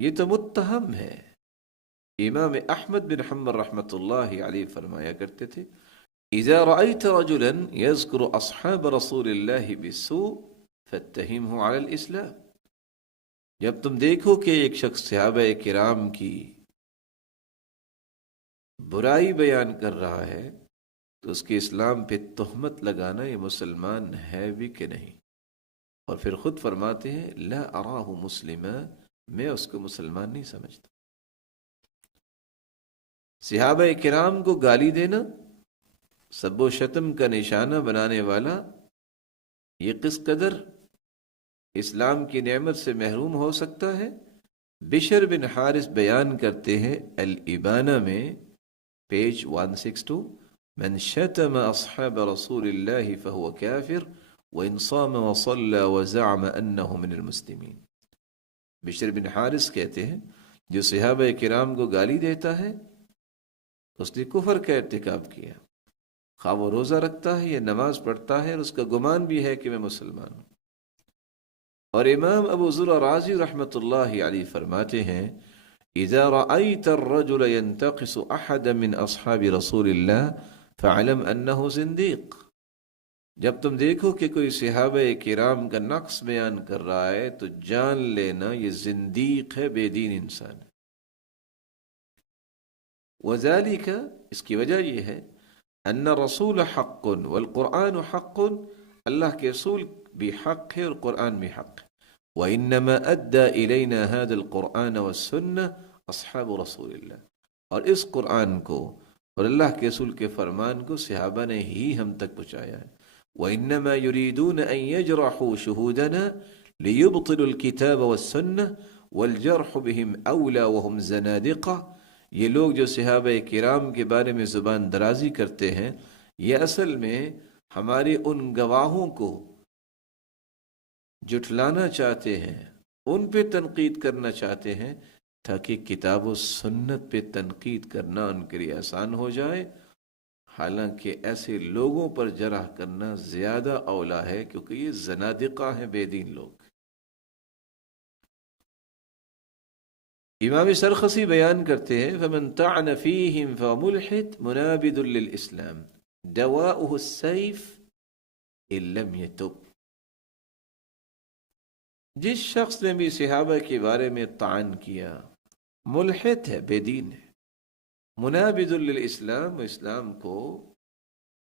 یہ تو متہم ہے۔ امام احمد بن حنبل رحمۃ اللہ علیہ فرمایا کرتے تھے، اذا رأيت رجلا يذكر اصحاب رسول اللہ بالسوء فاتهمه على الاسلام، جب تم دیکھو کہ ایک شخص صحابہ کرام کی برائی بیان کر رہا ہے تو اس کے اسلام پہ تہمت لگانا، یہ مسلمان ہے بھی کہ نہیں۔ اور پھر خود فرماتے ہیں، لا اراہ مسلما، میں اس کو مسلمان نہیں سمجھتا۔ صحابہ کرام کو گالی دینا، سب و شتم کا نشانہ بنانے والا، یہ کس قدر اسلام کی نعمت سے محروم ہو سکتا ہے۔ بشر بن حارث بیان کرتے ہیں الابانہ میں پیج 162، من شتم اصحاب رسول اللہ فهو کافر وان صام وصلى وزعم انه من المسلمین۔ بشر بن حارث کہتے ہیں، جو صحابہ کرام کو گالی دیتا ہے اس نے کفر کا ارتکاب کیا، خواہ وہ روزہ رکھتا ہے یا نماز پڑھتا ہے اور اس کا گمان بھی ہے کہ میں مسلمان ہوں۔ اور امام ابو ذر رازی رحمۃ اللہ علیہ فرماتے ہیں، اذا رأيت الرجل ينتقص احدا من اصحاب رسول اللہ فاعلم انه زندیق، جب تم دیکھو کہ کوئی صحابہ کرام کا نقص بیان کر رہا ہے تو جان لینا یہ زندیق ہے، بے دین انسان ہے۔ وذالک، اس کی وجہ یہ ہے، ان رسول حق والقرآن حق، اللہ کے رسول بھی حق ہے اور قرآن بھی حق ہے۔ وانما ادى الينا هذا القرآن والسنة اصحاب رسول اللہ، اور اس قرآن کو اور اللہ کے رسول کے فرمان کو صحابہ نے ہی ہم تک پہنچایا ہے۔ وانما يريدون ان يجرحوا شهودنا ليبطلوا الكتاب والسنة والجرح بهم اولى وهم زنادقة، یہ لوگ جو صحابہ کرام کے بارے میں زبان درازی کرتے ہیں، یہ اصل میں ہمارے ان گواہوں کو جھٹلانا چاہتے ہیں، ان پہ تنقید کرنا چاہتے ہیں تاکہ کتاب و سنت پہ تنقید کرنا ان کے لیے آسان ہو جائے، حالانکہ ایسے لوگوں پر جرح کرنا زیادہ اولا ہے، کیونکہ یہ زنادقہ ہیں، بے دین لوگ۔ امام سرخسی بیان کرتے ہیں، فمن طعن فیہم فملحد منابد للاسلام دواؤہ السیف ان لم یتب، جس شخص نے بھی صحابہ کے بارے میں طعن کیا، ملحد ہے، بے دین ہے، منابذ للاسلام، اسلام کو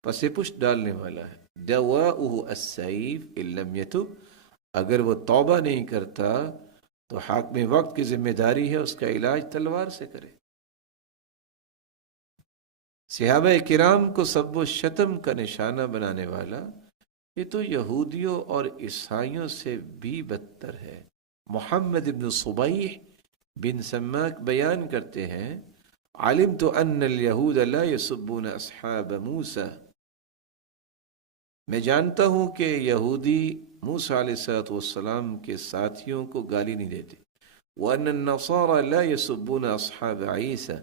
پس پشت ڈالنے والا ہے. دواؤہ السیف ان لم یتب، اگر وہ توبہ نہیں کرتا تو حاکم وقت کی ذمہ داری ہے اس کا علاج تلوار سے کرے. صحابہ کرام کو سب و شتم کا نشانہ بنانے والا یہ تو یہودیوں اور عیسائیوں سے بھی بدتر ہے. محمد بن صبیح بن سماک بیان کرتے ہیں علمت ان الیہود لا یسبون اصحاب موسیٰ، میں جانتا ہوں کہ یہودی موسیٰ علیہ السلام کے ساتھیوں کو گالی نہیں دیتے. وَأَنَّ النَّصَارَى لَا يَسُبُّونَ أَصْحَابَ عِيسَى،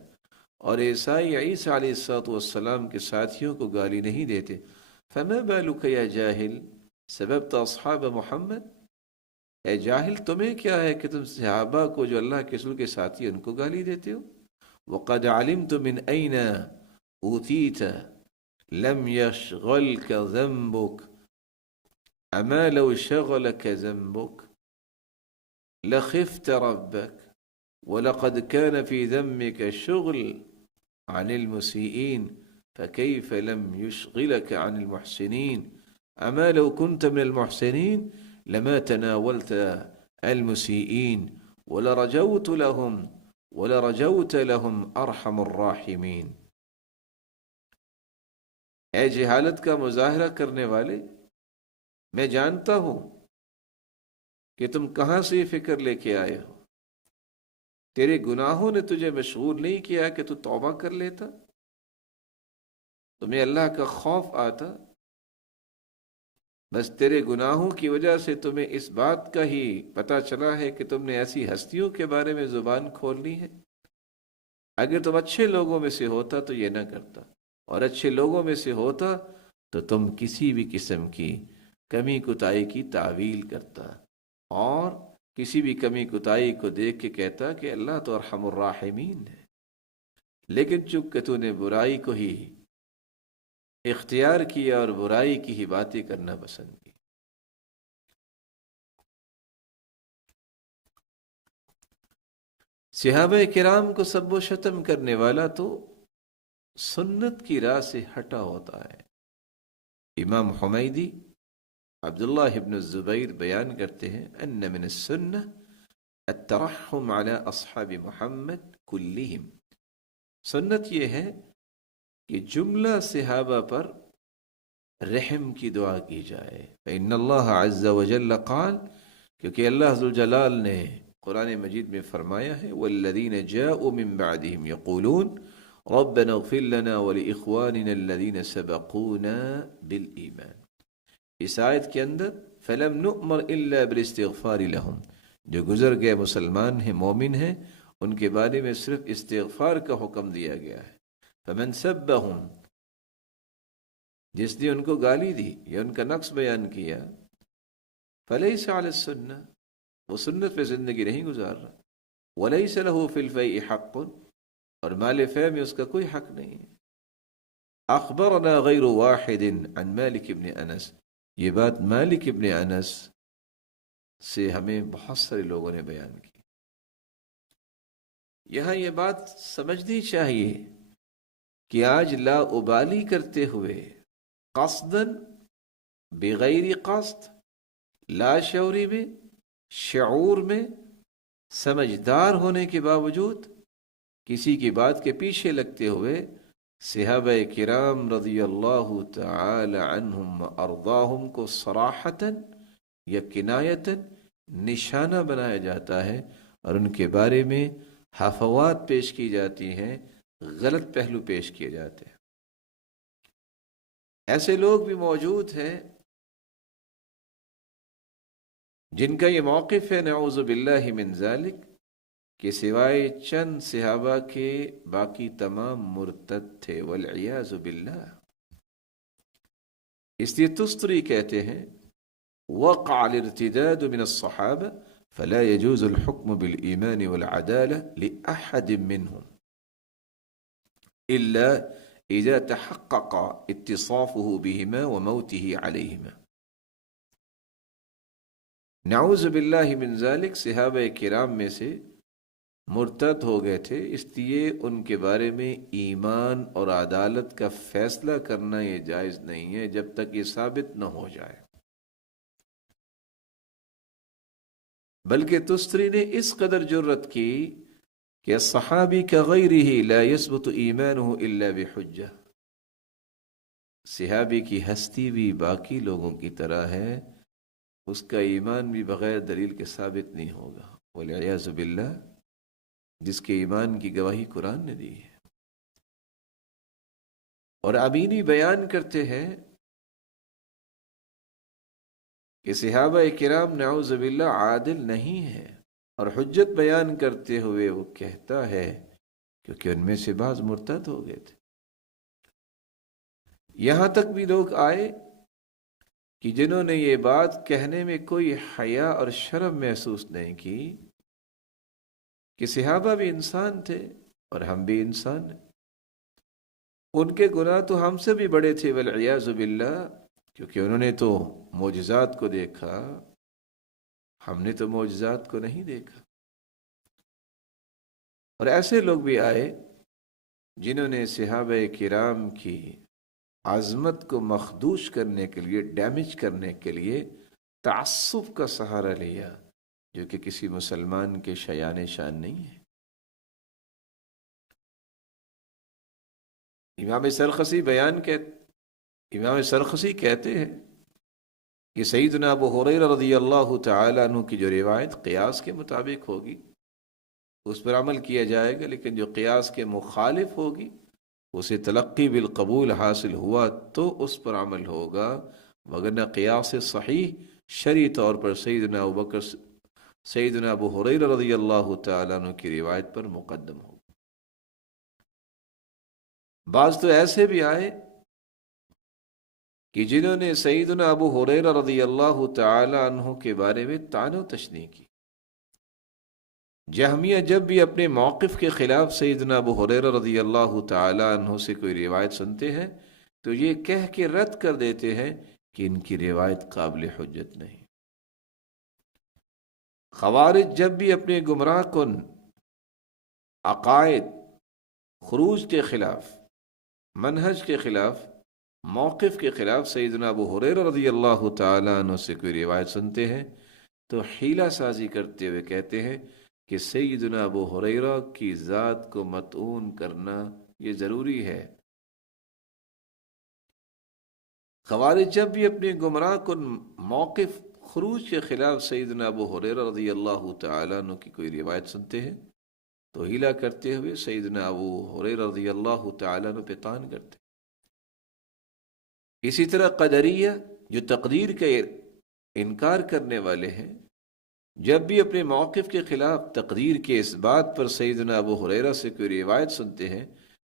اور عیسائی عیسیٰ علیہ السلام کے ساتھیوں کو گالی نہیں دیتے. فَمَا بَالُكَ يَا جَاهِلْ سَبَبْتَ أَصْحَابَ محمد، اے جاہل تمہیں کیا ہے کہ تم صحابہ کو جو اللہ کے رسول کے ساتھی ان کو گالی دیتے ہو. وَقَدْ عَلِمْتُ مِنْ أَيْنَ أُوتِيتَ لم يشغلك ذنبك أما لو شغلك ذنبك لخفت ربك ولقد كان في ذنبك شغل عن المسيئين فكيف لم يشغلك عن المحسنين أما لو كنت من المحسنين لما تناولت المسيئين ولرجوت لهم أرحم الراحمين. اے جہالت کا مظاہرہ کرنے والے، میں جانتا ہوں کہ تم کہاں سے یہ فکر لے کے آئے ہو. تیرے گناہوں نے تجھے مشغول نہیں کیا کہ تو توبہ کر لیتا، تمہیں اللہ کا خوف آتا، بس تیرے گناہوں کی وجہ سے تمہیں اس بات کا ہی پتہ چلا ہے کہ تم نے ایسی ہستیوں کے بارے میں زبان کھولنی ہے. اگر تم اچھے لوگوں میں سے ہوتا تو یہ نہ کرتا، اور اچھے لوگوں میں سے ہوتا تو تم کسی بھی قسم کی کمی کوتاہی کی تعویل کرتا اور کسی بھی کمی کوتاہی کو دیکھ کے کہتا کہ اللہ تو ارحم الراحمین ہے. لیکن چونکہ تو نے برائی کو ہی اختیار کیا اور برائی کی ہی باتیں کرنا پسند کی. صحابہ کرام کو سب و شتم کرنے والا تو سنت کی راہ سے ہٹا ہوتا ہے. امام حمیدی عبداللہ ابن الزبیر بیان کرتے ہیں ان من السنہ الترحم علی اصحاب محمد کلہم، سنت یہ ہے کہ جملہ صحابہ پر رحم کی دعا کی جائے. فإن اللہ عز وجل قال، کیونکہ اللہ ذوالجلال نے قرآن مجید میں فرمایا ہے والذین جاءوا من بعدهم یقولون ربنا اغفر لنا ولإخواننا الذين سبقونا بالإيمان. اس آیت کے اندر فلم نؤمر الا بالاستغفار لهم، جو گزر گئے مسلمان ہیں مومن ہیں ان کے بارے میں صرف استغفار کا حکم دیا گیا ہے. فمن سبهم، جس نے ان کو گالی دی یا ان کا نقص بیان کیا، فلیس علی السنہ، وہ سنت پہ زندگی نہیں گزار رہا. ولیس له فی الفیء حق، اور مال فے میں اس کا کوئی حق نہیں ہے. اخبرنا غیر واحد عن مالک ابن انس، یہ بات مالک ابن انس سے ہمیں بہت سارے لوگوں نے بیان کی. یہاں یہ بات سمجھنی چاہیے کہ آج لا ابالی کرتے ہوئے قصداً بغیر قصد، لا شعوری میں شعور میں سمجھدار ہونے کے باوجود کسی کی بات کے پیچھے لگتے ہوئے صحابہ کرام رضی اللہ تعالی عنہم ارضاہم کو صراحتاً یا کنایتاً نشانہ بنایا جاتا ہے اور ان کے بارے میں حفوات پیش کی جاتی ہیں، غلط پہلو پیش کیے جاتے ہیں. ایسے لوگ بھی موجود ہیں جن کا یہ موقف ہے نعوذ باللہ من ذالک کہ سوائے چند صحابہ کے باقی تمام مرتد تھے والعیاذ باللہ. اس لیے تستری کہتے ہیں وقع الارتداد من الصحابہ فلا يجوز الحكم بالإيمان والعدالة لأحد منهم إلا إذا تحقق اتصافه بهما وموته عليهما. نعوذ باللہ من ذالک، صحابہ کرام میں سے مرتد ہو گئے تھے، اس لیے ان کے بارے میں ایمان اور عدالت کا فیصلہ کرنا یہ جائز نہیں ہے جب تک یہ ثابت نہ ہو جائے۔ بلکہ تستری نے اس قدر جرأت کی کہ صحابی كغیرہ لا یثبت ایمانہ الا بحجہ، صحابی کی ہستی بھی باقی لوگوں کی طرح ہے، اس کا ایمان بھی بغیر دلیل کے ثابت نہیں ہوگا، والعیاذ باللہ، جس کے ایمان کی گواہی قرآن نے دی ہے۔ اور امینی بیان کرتے ہیں کہ صحابہ کرام نعوذ باللہ عادل نہیں ہے، اور حجت بیان کرتے ہوئے وہ کہتا ہے کیونکہ ان میں سے بعض مرتد ہو گئے تھے۔ یہاں تک بھی لوگ آئے کہ جنہوں نے یہ بات کہنے میں کوئی حیا اور شرم محسوس نہیں کی کہ صحابہ بھی انسان تھے اور ہم بھی انسان ہیں، ان کے گناہ تو ہم سے بھی بڑے تھے والعیاذ باللہ، کیونکہ انہوں نے تو معجزات کو دیکھا، ہم نے تو معجزات کو نہیں دیکھا۔ اور ایسے لوگ بھی آئے جنہوں نے صحابہ کرام کی عظمت کو مخدوش کرنے کے لیے، ڈیمیج کرنے کے لیے تعصب کا سہارا لیا، جو کہ کسی مسلمان کے شایان شان نہیں ہے۔ امام سرخسی کہتے ہیں کہ سیدنا ابو ہریرہ رضی اللہ تعالی عنہ کی جو روایت قیاس کے مطابق ہوگی اس پر عمل کیا جائے گا، لیکن جو قیاس کے مخالف ہوگی اسے تلقی بالقبول حاصل ہوا تو اس پر عمل ہوگا، وگرنہ قیاس صحیح شرعی طور پر سیدنا ابو ہریرہ رضی اللہ تعالیٰ عنہ کی روایت پر مقدم ہوگا۔ بعض تو ایسے بھی آئے کہ جنہوں نے سیدنا ابو ہریرہ رضی اللہ تعالی عنہ کے بارے میں طعن و تشنیع کی۔ جہمیہ جب بھی اپنے موقف کے خلاف سیدنا ابو ہریرہ رضی اللہ تعالی عنہ سے کوئی روایت سنتے ہیں تو یہ کہہ کے رد کر دیتے ہیں کہ ان کی روایت قابل حجت نہیں۔ خوارج جب بھی اپنے گمراہ کن عقائد، خروج کے خلاف، منہج کے خلاف، موقف کے خلاف سیدنا ابو ہریرہ رضی اللہ تعالی عنہ سے کوئی روایت سنتے ہیں تو حیلہ سازی کرتے ہوئے کہتے ہیں کہ سیدنا ابو ہریرہ کی ذات کو مطعون کرنا یہ ضروری ہے۔ خوارج جب بھی اپنے گمراہ کن موقف، خروج کے خلاف سیدنا ابو ہریرہ رضی اللہ تعالی عنہ کی کوئی روایت سنتے ہیں تو حیلہ کرتے ہوئے سیدنا ابو ہریرہ رضی اللہ تعالی عنہ پہ طعن کرتے۔ اسی طرح قدریہ جو تقدیر کا انکار کرنے والے ہیں، جب بھی اپنے موقف کے خلاف تقدیر کے اس بات پر سیدنا ابو ہریرہ سے کوئی روایت سنتے ہیں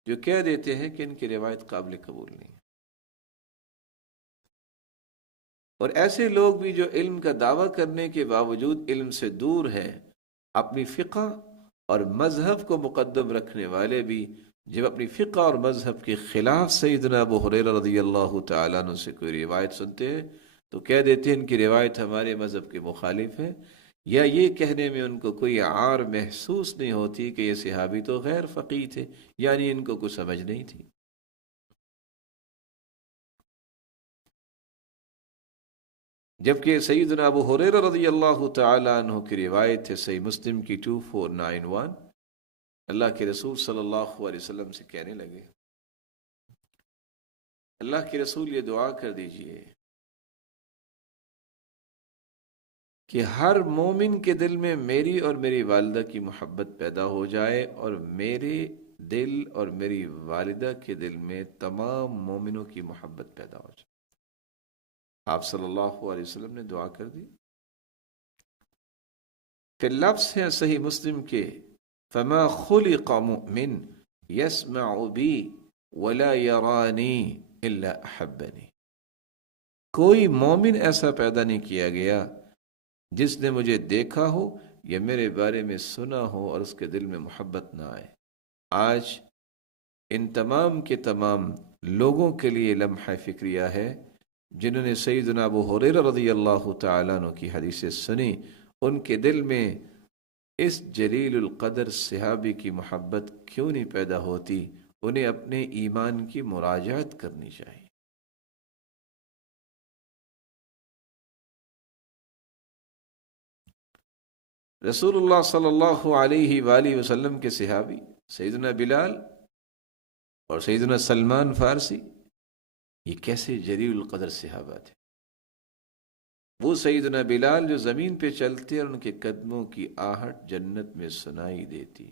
جو کہہ دیتے ہیں کہ ان کی روایت قابل قبول نہیں۔ اور ایسے لوگ بھی جو علم کا دعویٰ کرنے کے باوجود علم سے دور ہیں، اپنی فقہ اور مذہب کو مقدم رکھنے والے بھی جب اپنی فقہ اور مذہب کے خلاف سیدنا ابو ہریرہ رضی اللہ تعالیٰ عنہ سے کوئی روایت سنتے ہیں تو کہہ دیتے ہیں ان کی روایت ہمارے مذہب کے مخالف ہے، یا یہ کہنے میں ان کو کوئی عار محسوس نہیں ہوتی کہ یہ صحابی تو غیر فقیہ تھے، یعنی ان کو کچھ سمجھ نہیں تھی۔ جبکہ سیدنا ابو ہریرہ رضی اللہ تعالی عنہ کی روایت ہے صحیح مسلم کی 2491، اللہ کے رسول صلی اللہ علیہ وسلم سے کہنے لگے، اللہ کے رسول یہ دعا کر دیجئے کہ ہر مومن کے دل میں میری اور میری والدہ کی محبت پیدا ہو جائے، اور میرے دل اور میری والدہ کے دل میں تمام مومنوں کی محبت پیدا ہو جائے۔ آپ صلی اللہ علیہ وسلم نے دعا کر دی۔ پھر لفظ ہے صحیح مسلم کے فما خلق مؤمن يسمع بی ولا يرانی الا احبنی، کوئی مومن ایسا پیدا نہیں کیا گیا جس نے مجھے دیکھا ہو یا میرے بارے میں سنا ہو اور اس کے دل میں محبت نہ آئے۔ آج ان تمام کے تمام لوگوں کے لیے لمحہ فکریہ ہے جنہوں نے سیدنا ابو ہریرہ رضی اللہ تعالیٰ عنہ کی حدیثیں سنی، ان کے دل میں اس جلیل القدر صحابی کی محبت کیوں نہیں پیدا ہوتی؟ انہیں اپنے ایمان کی مراجعت کرنی چاہیے۔ رسول اللہ صلی اللہ علیہ وآلہ وسلم کے صحابی سیدنا بلال اور سیدنا سلمان فارسی، یہ کیسے جلیل القدر صحابہ تھے؟ وہ سیدنا بلال جو زمین پہ چلتے اور ان کے قدموں کی آہٹ جنت میں سنائی دیتی،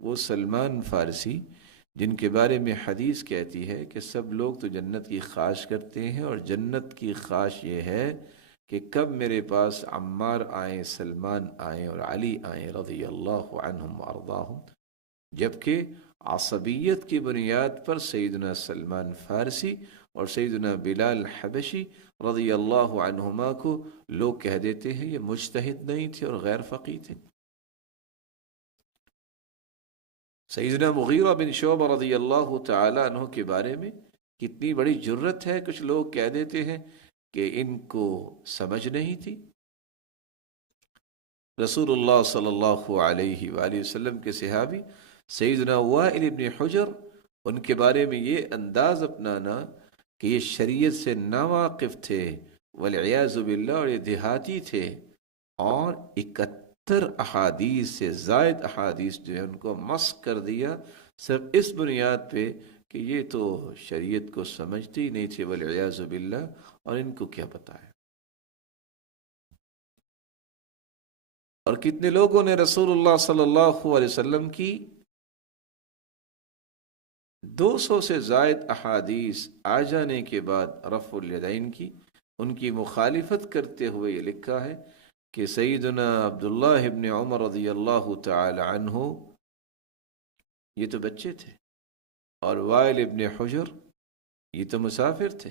وہ سلمان فارسی جن کے بارے میں حدیث کہتی ہے کہ سب لوگ تو جنت کی خواہش کرتے ہیں، اور جنت کی خواہش یہ ہے کہ کب میرے پاس عمار آئیں، سلمان آئیں اور علی آئیں رضی اللہ عنہم وارضاہم، جبکہ عصبیت کی بنیاد پر سیدنا سلمان فارسی اور سیدنا بلال حبشی رضی اللہ عنہما کو لوگ کہہ دیتے ہیں یہ مجتہد نہیں تھے اور غیر فقیہ تھے۔ سیدنا مغیرہ بن شعبہ رضی اللہ تعالی عنہ کے بارے میں کتنی بڑی جرت ہے، کچھ لوگ کہہ دیتے ہیں کہ ان کو سمجھ نہیں تھی۔ رسول اللہ صلی اللہ علیہ وآلہ وسلم کے صحابی سیدنا وائل بن حجر، ان کے بارے میں یہ انداز اپنانا کہ یہ شریعت سے ناواقف تھے والعیاذ باللہ، اور یہ دیہاتی تھے، اور 71 احادیث سے زائد احادیث جو ہے ان کو مسخ کر دیا، صرف اس بنیاد پہ کہ یہ تو شریعت کو سمجھتے ہی نہیں تھے والعیاذ باللہ، اور ان کو کیا پتہ ہے۔ اور کتنے لوگوں نے رسول اللہ صلی اللہ علیہ وسلم کی 200 سے زائد احادیث آ جانے کے بعد رفع الیدین کی، ان کی مخالفت کرتے ہوئے یہ لکھا ہے کہ سیدنا عبداللہ ابن عمر رضی اللہ تعالی عنہ یہ تو بچے تھے، اور وائل ابن حجر یہ تو مسافر تھے،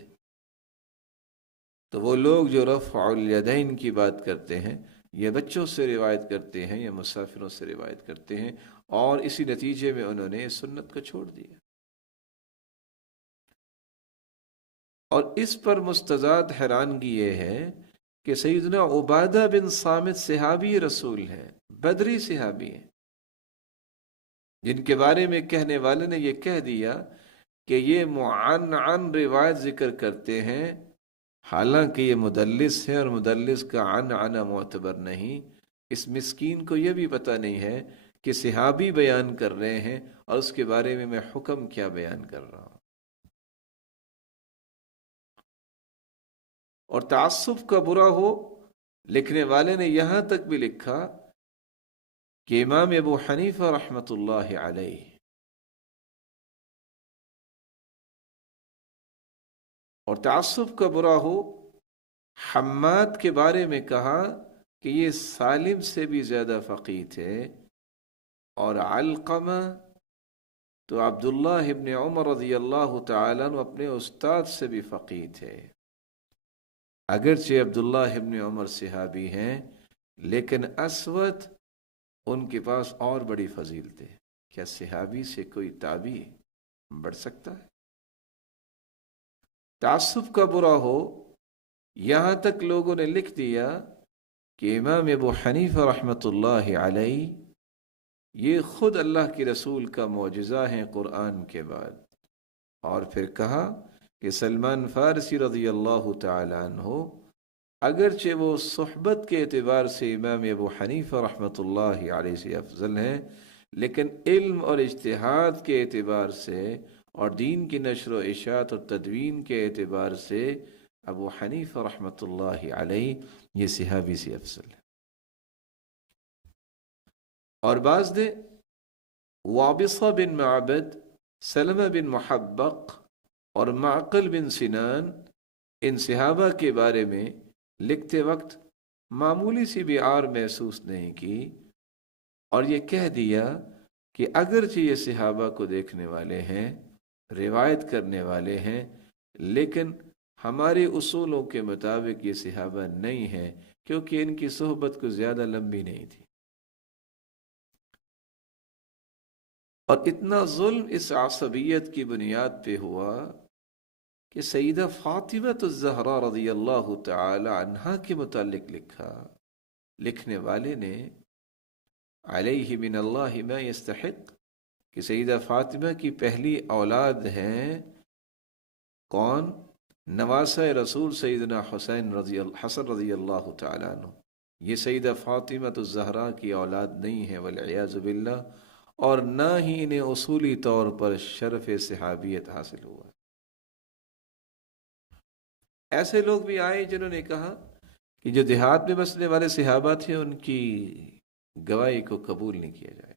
تو وہ لوگ جو رفع الیدین کی بات کرتے ہیں یا بچوں سے روایت کرتے ہیں یا مسافروں سے روایت کرتے ہیں، اور اسی نتیجے میں انہوں نے سنت کو چھوڑ دیا۔ اور اس پر مستزاد حیرانگی یہ ہے کہ سیدنا عبادہ بن صامت صحابی رسول ہیں، بدری صحابی ہیں، جن کے بارے میں کہنے والے نے یہ کہہ دیا کہ یہ معنعن روایت ذکر کرتے ہیں، حالانکہ یہ مدلس ہے اور مدلس کا عنعنہ معتبر نہیں۔ اس مسکین کو یہ بھی پتہ نہیں ہے کہ صحابی بیان کر رہے ہیں اور اس کے بارے میں حکم کیا بیان کر رہا ہوں۔ اور تعصب کا برا ہو، لکھنے والے نے یہاں تک بھی لکھا کہ امام ابو حنیفہ رحمۃ اللہ علیہ اور تعصب کا برا ہو، حماد کے بارے میں کہا کہ یہ سالم سے بھی زیادہ فقیہ تھے، اور علقمہ تو عبداللہ ابن عمر رضی اللہ تعالیٰ عنہ اپنے استاد سے بھی فقیہ تھے۔ اگرچہ عبداللہ ابن عمر صحابی ہیں، لیکن اسود ان کے پاس اور بڑی فضیلتیں۔ کیا صحابی سے کوئی تابعی بڑھ سکتا ہے؟ تعصب کا برا ہو، یہاں تک لوگوں نے لکھ دیا کہ امام ابو حنیفہ رحمۃ اللہ علیہ یہ خود اللہ کے رسول کا معجزہ ہیں قرآن کے بعد، اور پھر کہا کہ سلمان فارسی رضی اللہ تعالی عنہ اگرچہ وہ صحبت کے اعتبار سے امام ابو حنیفہ رحمۃ اللہ علیہ سے افضل ہیں، لیکن علم اور اجتہاد کے اعتبار سے اور دین کی نشر و اشاعت اور تدوین کے اعتبار سے ابو حنیفہ رحمۃ اللہ علیہ یہ صحابی سے افضل ہے۔ اور بعض نے وابصہ بن معبد، سلمہ بن محبق اور معقل بن سنان، ان صحابہ کے بارے میں لکھتے وقت معمولی سی بھی عار محسوس نہیں کی، اور یہ کہہ دیا کہ اگرچہ یہ صحابہ کو دیکھنے والے ہیں، روایت کرنے والے ہیں، لیکن ہمارے اصولوں کے مطابق یہ صحابہ نہیں ہیں، کیونکہ ان کی صحبت کو زیادہ لمبی نہیں تھی۔ اور اتنا ظلم اس عصبیت کی بنیاد پہ ہوا کہ سیدہ فاطمہ الزہرا رضی اللہ تعالی عنہا کے متعلق لکھا، لکھنے والے نے علیہ من اللہ ما یستحق، کہ سیدہ فاطمہ کی پہلی اولاد ہیں کون؟ نواسہ رسول سیدنا حسن رضی اللہ تعالیٰ عنہ. یہ سیدہ فاطمہ الزہرا کی اولاد نہیں ہے والعیاذ باللہ، اور نہ ہی انہیں اصولی طور پر شرف صحابیت حاصل ہوا. ایسے لوگ بھی آئے جنہوں نے کہا کہ جو دیہات میں بسنے والے صحابہ تھے ان کی گواہی کو قبول نہیں کیا جائے.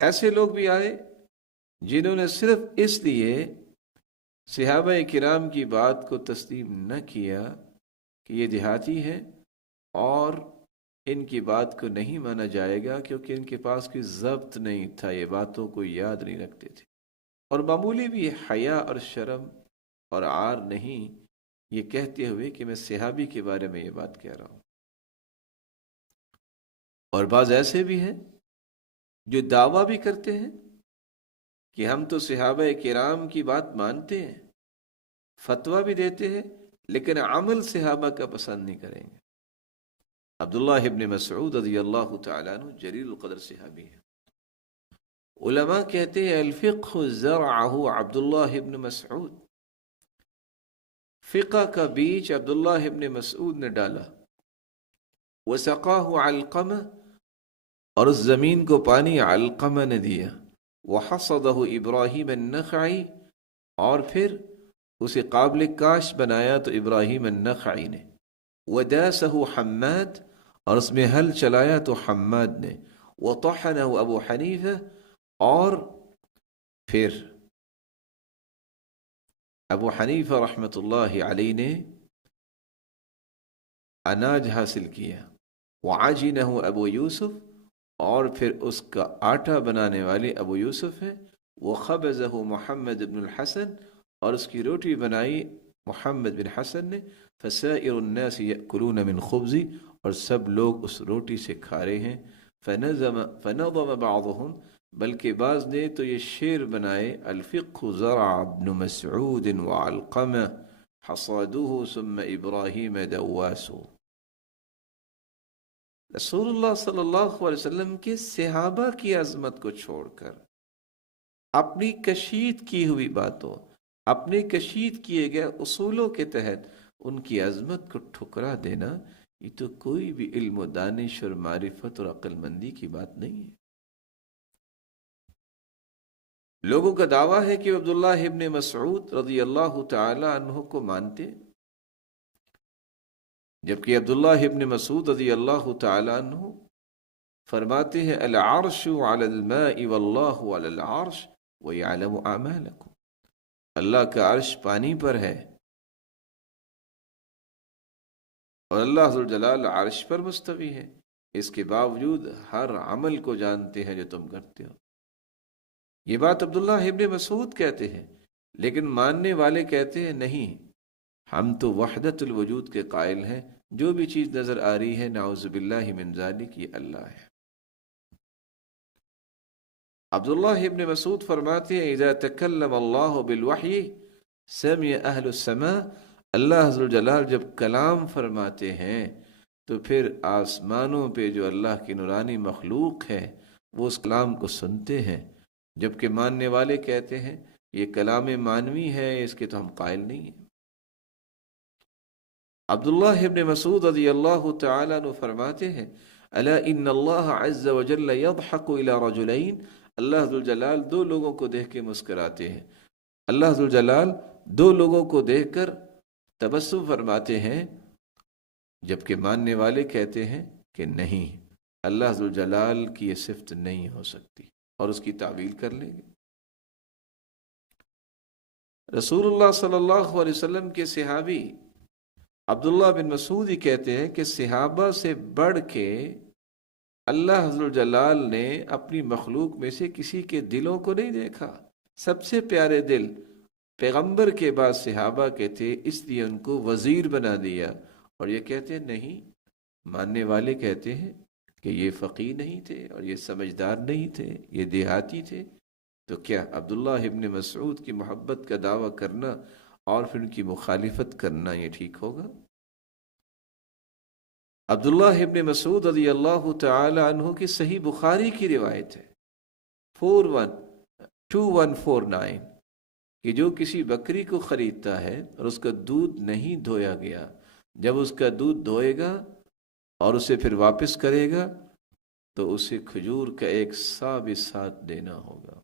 ایسے لوگ بھی آئے جنہوں نے صرف اس لیے صحابہ کرام کی بات کو تسلیم نہ کیا کہ یہ دیہاتی ہیں اور ان کی بات کو نہیں مانا جائے گا کیونکہ ان کے پاس کوئی ضبط نہیں تھا، یہ باتوں کو یاد نہیں رکھتے تھے، اور معمولی بھی حیا اور شرم اور عار نہیں یہ کہتے ہوئے کہ میں صحابی کے بارے میں یہ بات کہہ رہا ہوں. اور بعض ایسے بھی ہیں جو دعویٰ بھی کرتے ہیں کہ ہم تو صحابہ کرام کی بات مانتے ہیں، فتویٰ بھی دیتے ہیں، لیکن عمل صحابہ کا پسند نہیں کریں گے. عبداللہ ابن مسعود رضی اللہ تعالیٰ عنہ جلیل القدر صحابی ہے. علماء کہتے ہیں الفقہ زرعہ عبداللہ ابن مسعود، فقہ کا بیج عبداللہ ابن مسعود نے ڈالا. وسقاہ علقمہ، اور اس زمین کو پانی علقمہ نے دیا. وحصدہ ابراہیم النخعی، اور پھر اسے قابل کاش بنایا تو ابراہیم النخعی نے. وداسہ حماد، اور اس میں ہل چلایا تو حماد نے. وطحنہ ابو حنیفہ، اور پھر ابو حنیفہ رحمۃ اللہ علیہ نے اناج حاصل کیا. وعجنہ ابو یوسف، اور پھر اس کا آٹا بنانے والے ابو یوسف ہے. وخبزہ محمد بن الحسن، اور اس کی روٹی بنائی محمد بن حسن نے. فسائر الناس یأکلون من خبزی، اور سب لوگ اس روٹی سے کھا رہے ہیں. فنظم بعضهم، بلکہ بعض نے تو یہ شعر بنائے الفقہ زرع ابن مسعود وعلقمہ حصادوه ثم ابراہیم دواسو. رسول اللہ صلی اللہ علیہ وسلم کے صحابہ کی عظمت کو چھوڑ کر اپنی کشید کی ہوئی باتوں، اپنے کشید کیے گئے اصولوں کے تحت ان کی عظمت کو ٹھکرا دینا، یہ تو کوئی بھی علم و دانش اور معرفت اور عقل مندی کی بات نہیں ہے. لوگوں کا دعویٰ ہے کہ عبداللہ ابن مسعود رضی اللہ تعالی عنہ کو مانتے، جبکہ عبداللہ ابن مسعود رضی اللہ تعالی عنہ فرماتے ہیں العرش علی الماء واللہ علی العرش ویعلم اعمالکم، اللہ کا عرش پانی پر ہے اور اللہ ذوالجلال عرش پر مستوی ہے، اس کے باوجود ہر عمل کو جانتے ہیں جو تم کرتے ہو. یہ بات عبداللہ ابن مسعود کہتے ہیں، لیکن ماننے والے کہتے ہیں نہیں، ہم تو وحدت الوجود کے قائل ہیں، جو بھی چیز نظر آ رہی ہے نعوذ باللہ من ذالک یہ اللہ ہے. عبداللہ ابن مسعود فرماتے ہیں اذا تکلم اللہ بالوحی سمع اہل السماء، اللہ ذوالجلال جب کلام فرماتے ہیں تو پھر آسمانوں پہ جو اللہ کی نورانی مخلوق ہے وہ اس کلام کو سنتے ہیں، جبکہ ماننے والے کہتے ہیں یہ کلام مانوی ہے، اس کے تو ہم قائل نہیں ہیں. عبداللہ ابن مسعود رضی اللہ تعالیٰ عنہ فرماتے ہیں الا ان اللہ عز وجل یضحک الی رجلین، اللہ ذوالجلال دو لوگوں کو دیکھ کے مسکراتے ہیں. اللہ ذوالجلال دو لوگوں کو دیکھ کر تبسم فرماتے ہیں، جبکہ ماننے والے کہتے ہیں کہ نہیں، اللہ ذوالجلال کی یہ صفت نہیں ہو سکتی اور اس کی تعویل کر لیں گے. رسول اللہ صلی اللہ علیہ وسلم کے صحابی عبداللہ بن مسعود ہی کہتے ہیں کہ صحابہ سے بڑھ کے اللہ ذوالجلال نے اپنی مخلوق میں سے کسی کے دلوں کو نہیں دیکھا. سب سے پیارے دل پیغمبر کے بعد صحابہ کے تھے، اس لیے ان کو وزیر بنا دیا. اور یہ کہتے ہیں نہیں، ماننے والے کہتے ہیں کہ یہ فقیہ نہیں تھے اور یہ سمجھدار نہیں تھے، یہ دیہاتی تھے. تو کیا عبداللہ ابن مسعود کی محبت کا دعویٰ کرنا اور پھر ان کی مخالفت کرنا یہ ٹھیک ہوگا؟ عبداللہ ابن مسعود رضی اللہ تعالی عنہ کی صحیح بخاری کی روایت ہے 2149 کہ جو کسی بکری کو خریدتا ہے اور اس کا دودھ نہیں دھویا گیا، جب اس کا دودھ دھوئے گا اور اسے پھر واپس کرے گا تو اسے کھجور کا ایک سا بھی ساتھ دینا ہوگا۔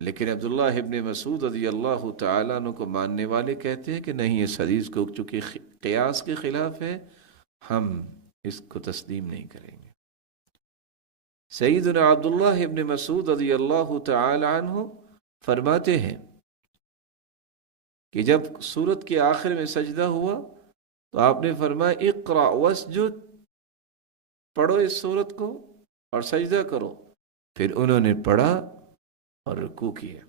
لیکن عبداللہ ابن مسعود رضی اللہ تعالیٰ عنہ کو ماننے والے کہتے ہیں کہ نہیں، اس حدیث کو چونکہ قیاس کے خلاف ہے، ہم اس کو تسلیم نہیں کریں گے۔ سیدنا عبداللہ ابن مسعود رضی اللہ تعالی عنہ فرماتے ہیں کہ جب سورت کے آخر میں سجدہ ہوا تو آپ نے فرمایا اقرأ واسجد، پڑھو اس سورت کو اور سجدہ کرو۔ پھر انہوں نے پڑھا اور رکوع کیا۔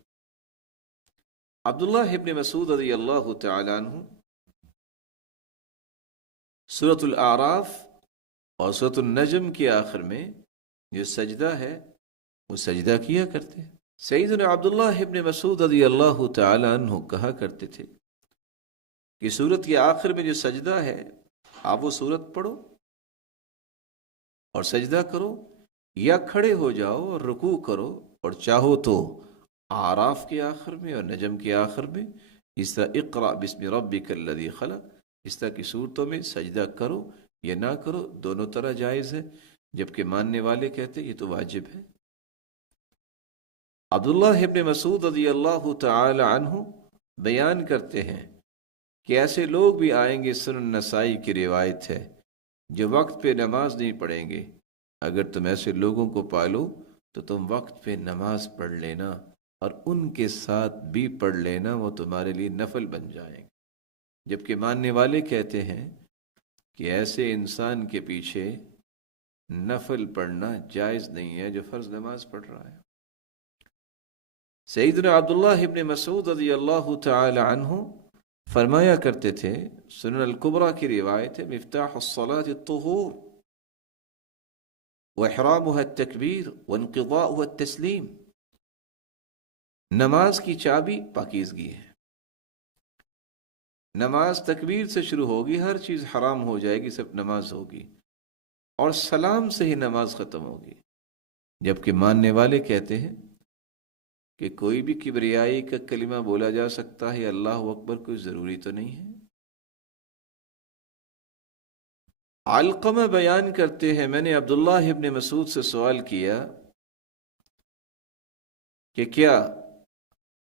عبداللہ ابن مسعود رضی اللہ تعالی عنہ سورۃ الاعراف اور سورۃ النجم کے آخر میں جو سجدہ ہے وہ سجدہ کیا کرتے ہیں۔ سیدنا عبداللہ ابن مسعود رضی اللہ تعالی عنہ کہا کرتے تھے کہ سورت کے آخر میں جو سجدہ ہے آپ وہ سورت پڑھو اور سجدہ کرو، یا کھڑے ہو جاؤ اور رکوع کرو، اور چاہو تو اعراف کے آخر میں اور نجم کے آخر میں اس طرح اقرأ بسم ربک الذی خلق، اس طرح کی صورتوں میں سجدہ کرو یا نہ کرو، دونوں طرح جائز ہے، جبکہ ماننے والے کہتے یہ تو واجب ہے۔ عبداللہ ابن مسعود رضی اللہ تعالی عنہ بیان کرتے ہیں کہ ایسے لوگ بھی آئیں گے، سنن نسائی کی روایت ہے، جو وقت پہ نماز نہیں پڑھیں گے۔ اگر تم ایسے لوگوں کو پالو تو تم وقت پہ نماز پڑھ لینا اور ان کے ساتھ بھی پڑھ لینا، وہ تمہارے لیے نفل بن جائیں گے۔ جبکہ ماننے والے کہتے ہیں کہ ایسے انسان کے پیچھے نفل پڑھنا جائز نہیں ہے جو فرض نماز پڑھ رہا ہے۔ سیدنا عبداللہ ابن مسعود رضی اللہ تعالی عنہ فرمایا کرتے تھے، سنن الکبریٰ کی روایت ہے، مفتاح الصلاة الطہور واحرامها التکبیر وانقضاؤها التسلیم، نماز کی چابی پاکیزگی ہے۔ نماز تکبیر سے شروع ہوگی، ہر چیز حرام ہو جائے گی، صرف نماز ہوگی، اور سلام سے ہی نماز ختم ہوگی۔ جبکہ ماننے والے کہتے ہیں کہ کوئی بھی کبریائی کا کلمہ بولا جا سکتا ہے، اللہ اکبر کوئی ضروری تو نہیں ہے۔ علقمہ بیان کرتے ہیں، میں نے عبداللہ ابن مسعود سے سوال کیا کہ کیا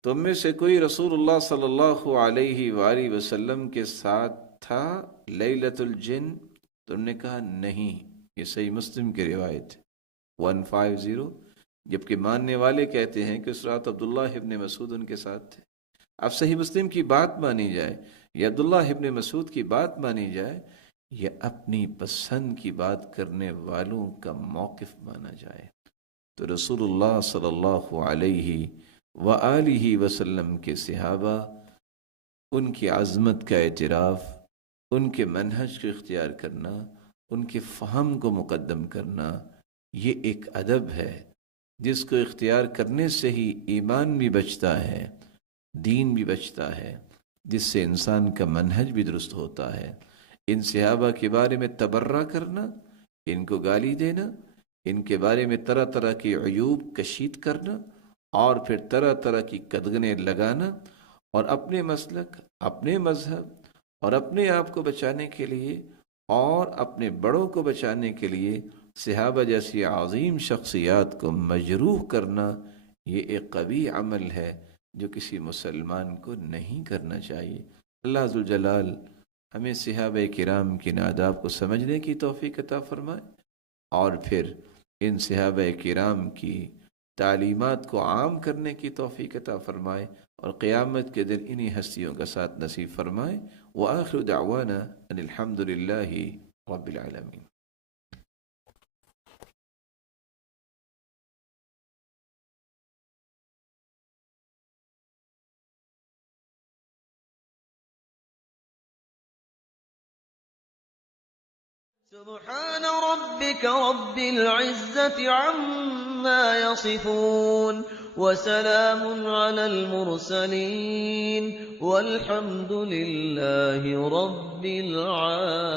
تم میں سے کوئی رسول اللہ صلی اللہ علیہ وآلہ وسلم کے ساتھ تھا لیلۃ الجن؟ تم نے کہا نہیں۔ یہ صحیح مسلم کی روایت 150۔ جبکہ ماننے والے کہتے ہیں کہ اس رات عبداللہ ابن مسعود ان کے ساتھ تھے۔ اب صحیح مسلم کی بات مانی جائے یا عبداللہ ابن مسعود کی بات مانی جائے یا اپنی پسند کی بات کرنے والوں کا موقف مانا جائے، تو رسول اللہ صلی اللہ علیہ وآلہ وسلم کے صحابہ، ان کی عظمت کا اعتراف، ان کے منہج کو اختیار کرنا، ان کے فہم کو مقدم کرنا، یہ ایک ادب ہے جس کو اختیار کرنے سے ہی ایمان بھی بچتا ہے، دین بھی بچتا ہے، جس سے انسان کا منہج بھی درست ہوتا ہے۔ ان صحابہ کے بارے میں تبرہ کرنا، ان کو گالی دینا، ان کے بارے میں طرح طرح کی عیوب کشید کرنا اور پھر طرح طرح کی قدغنیں لگانا، اور اپنے مسلک، اپنے مذہب اور اپنے آپ کو بچانے کے لیے اور اپنے بڑوں کو بچانے کے لیے صحابہ جیسی عظیم شخصیات کو مجروح کرنا، یہ ایک قوی عمل ہے جو کسی مسلمان کو نہیں کرنا چاہیے۔ اللہ ذوالجلال ہمیں صحابہ کرام کی آداب کو سمجھنے کی توفیق عطا فرمائے، اور پھر ان صحابہ کرام کی تعلیمات کو عام کرنے کی توفیق عطا فرمائے، اور قیامت کے دن انہی ہستیوں کا ساتھ نصیب فرمائے۔ وآخر دعوانا ان الحمد للہ رب العالمین۔ سبحان ربك رب العزة عما يصفون وسلام على المرسلين والحمد لله رب العالمين.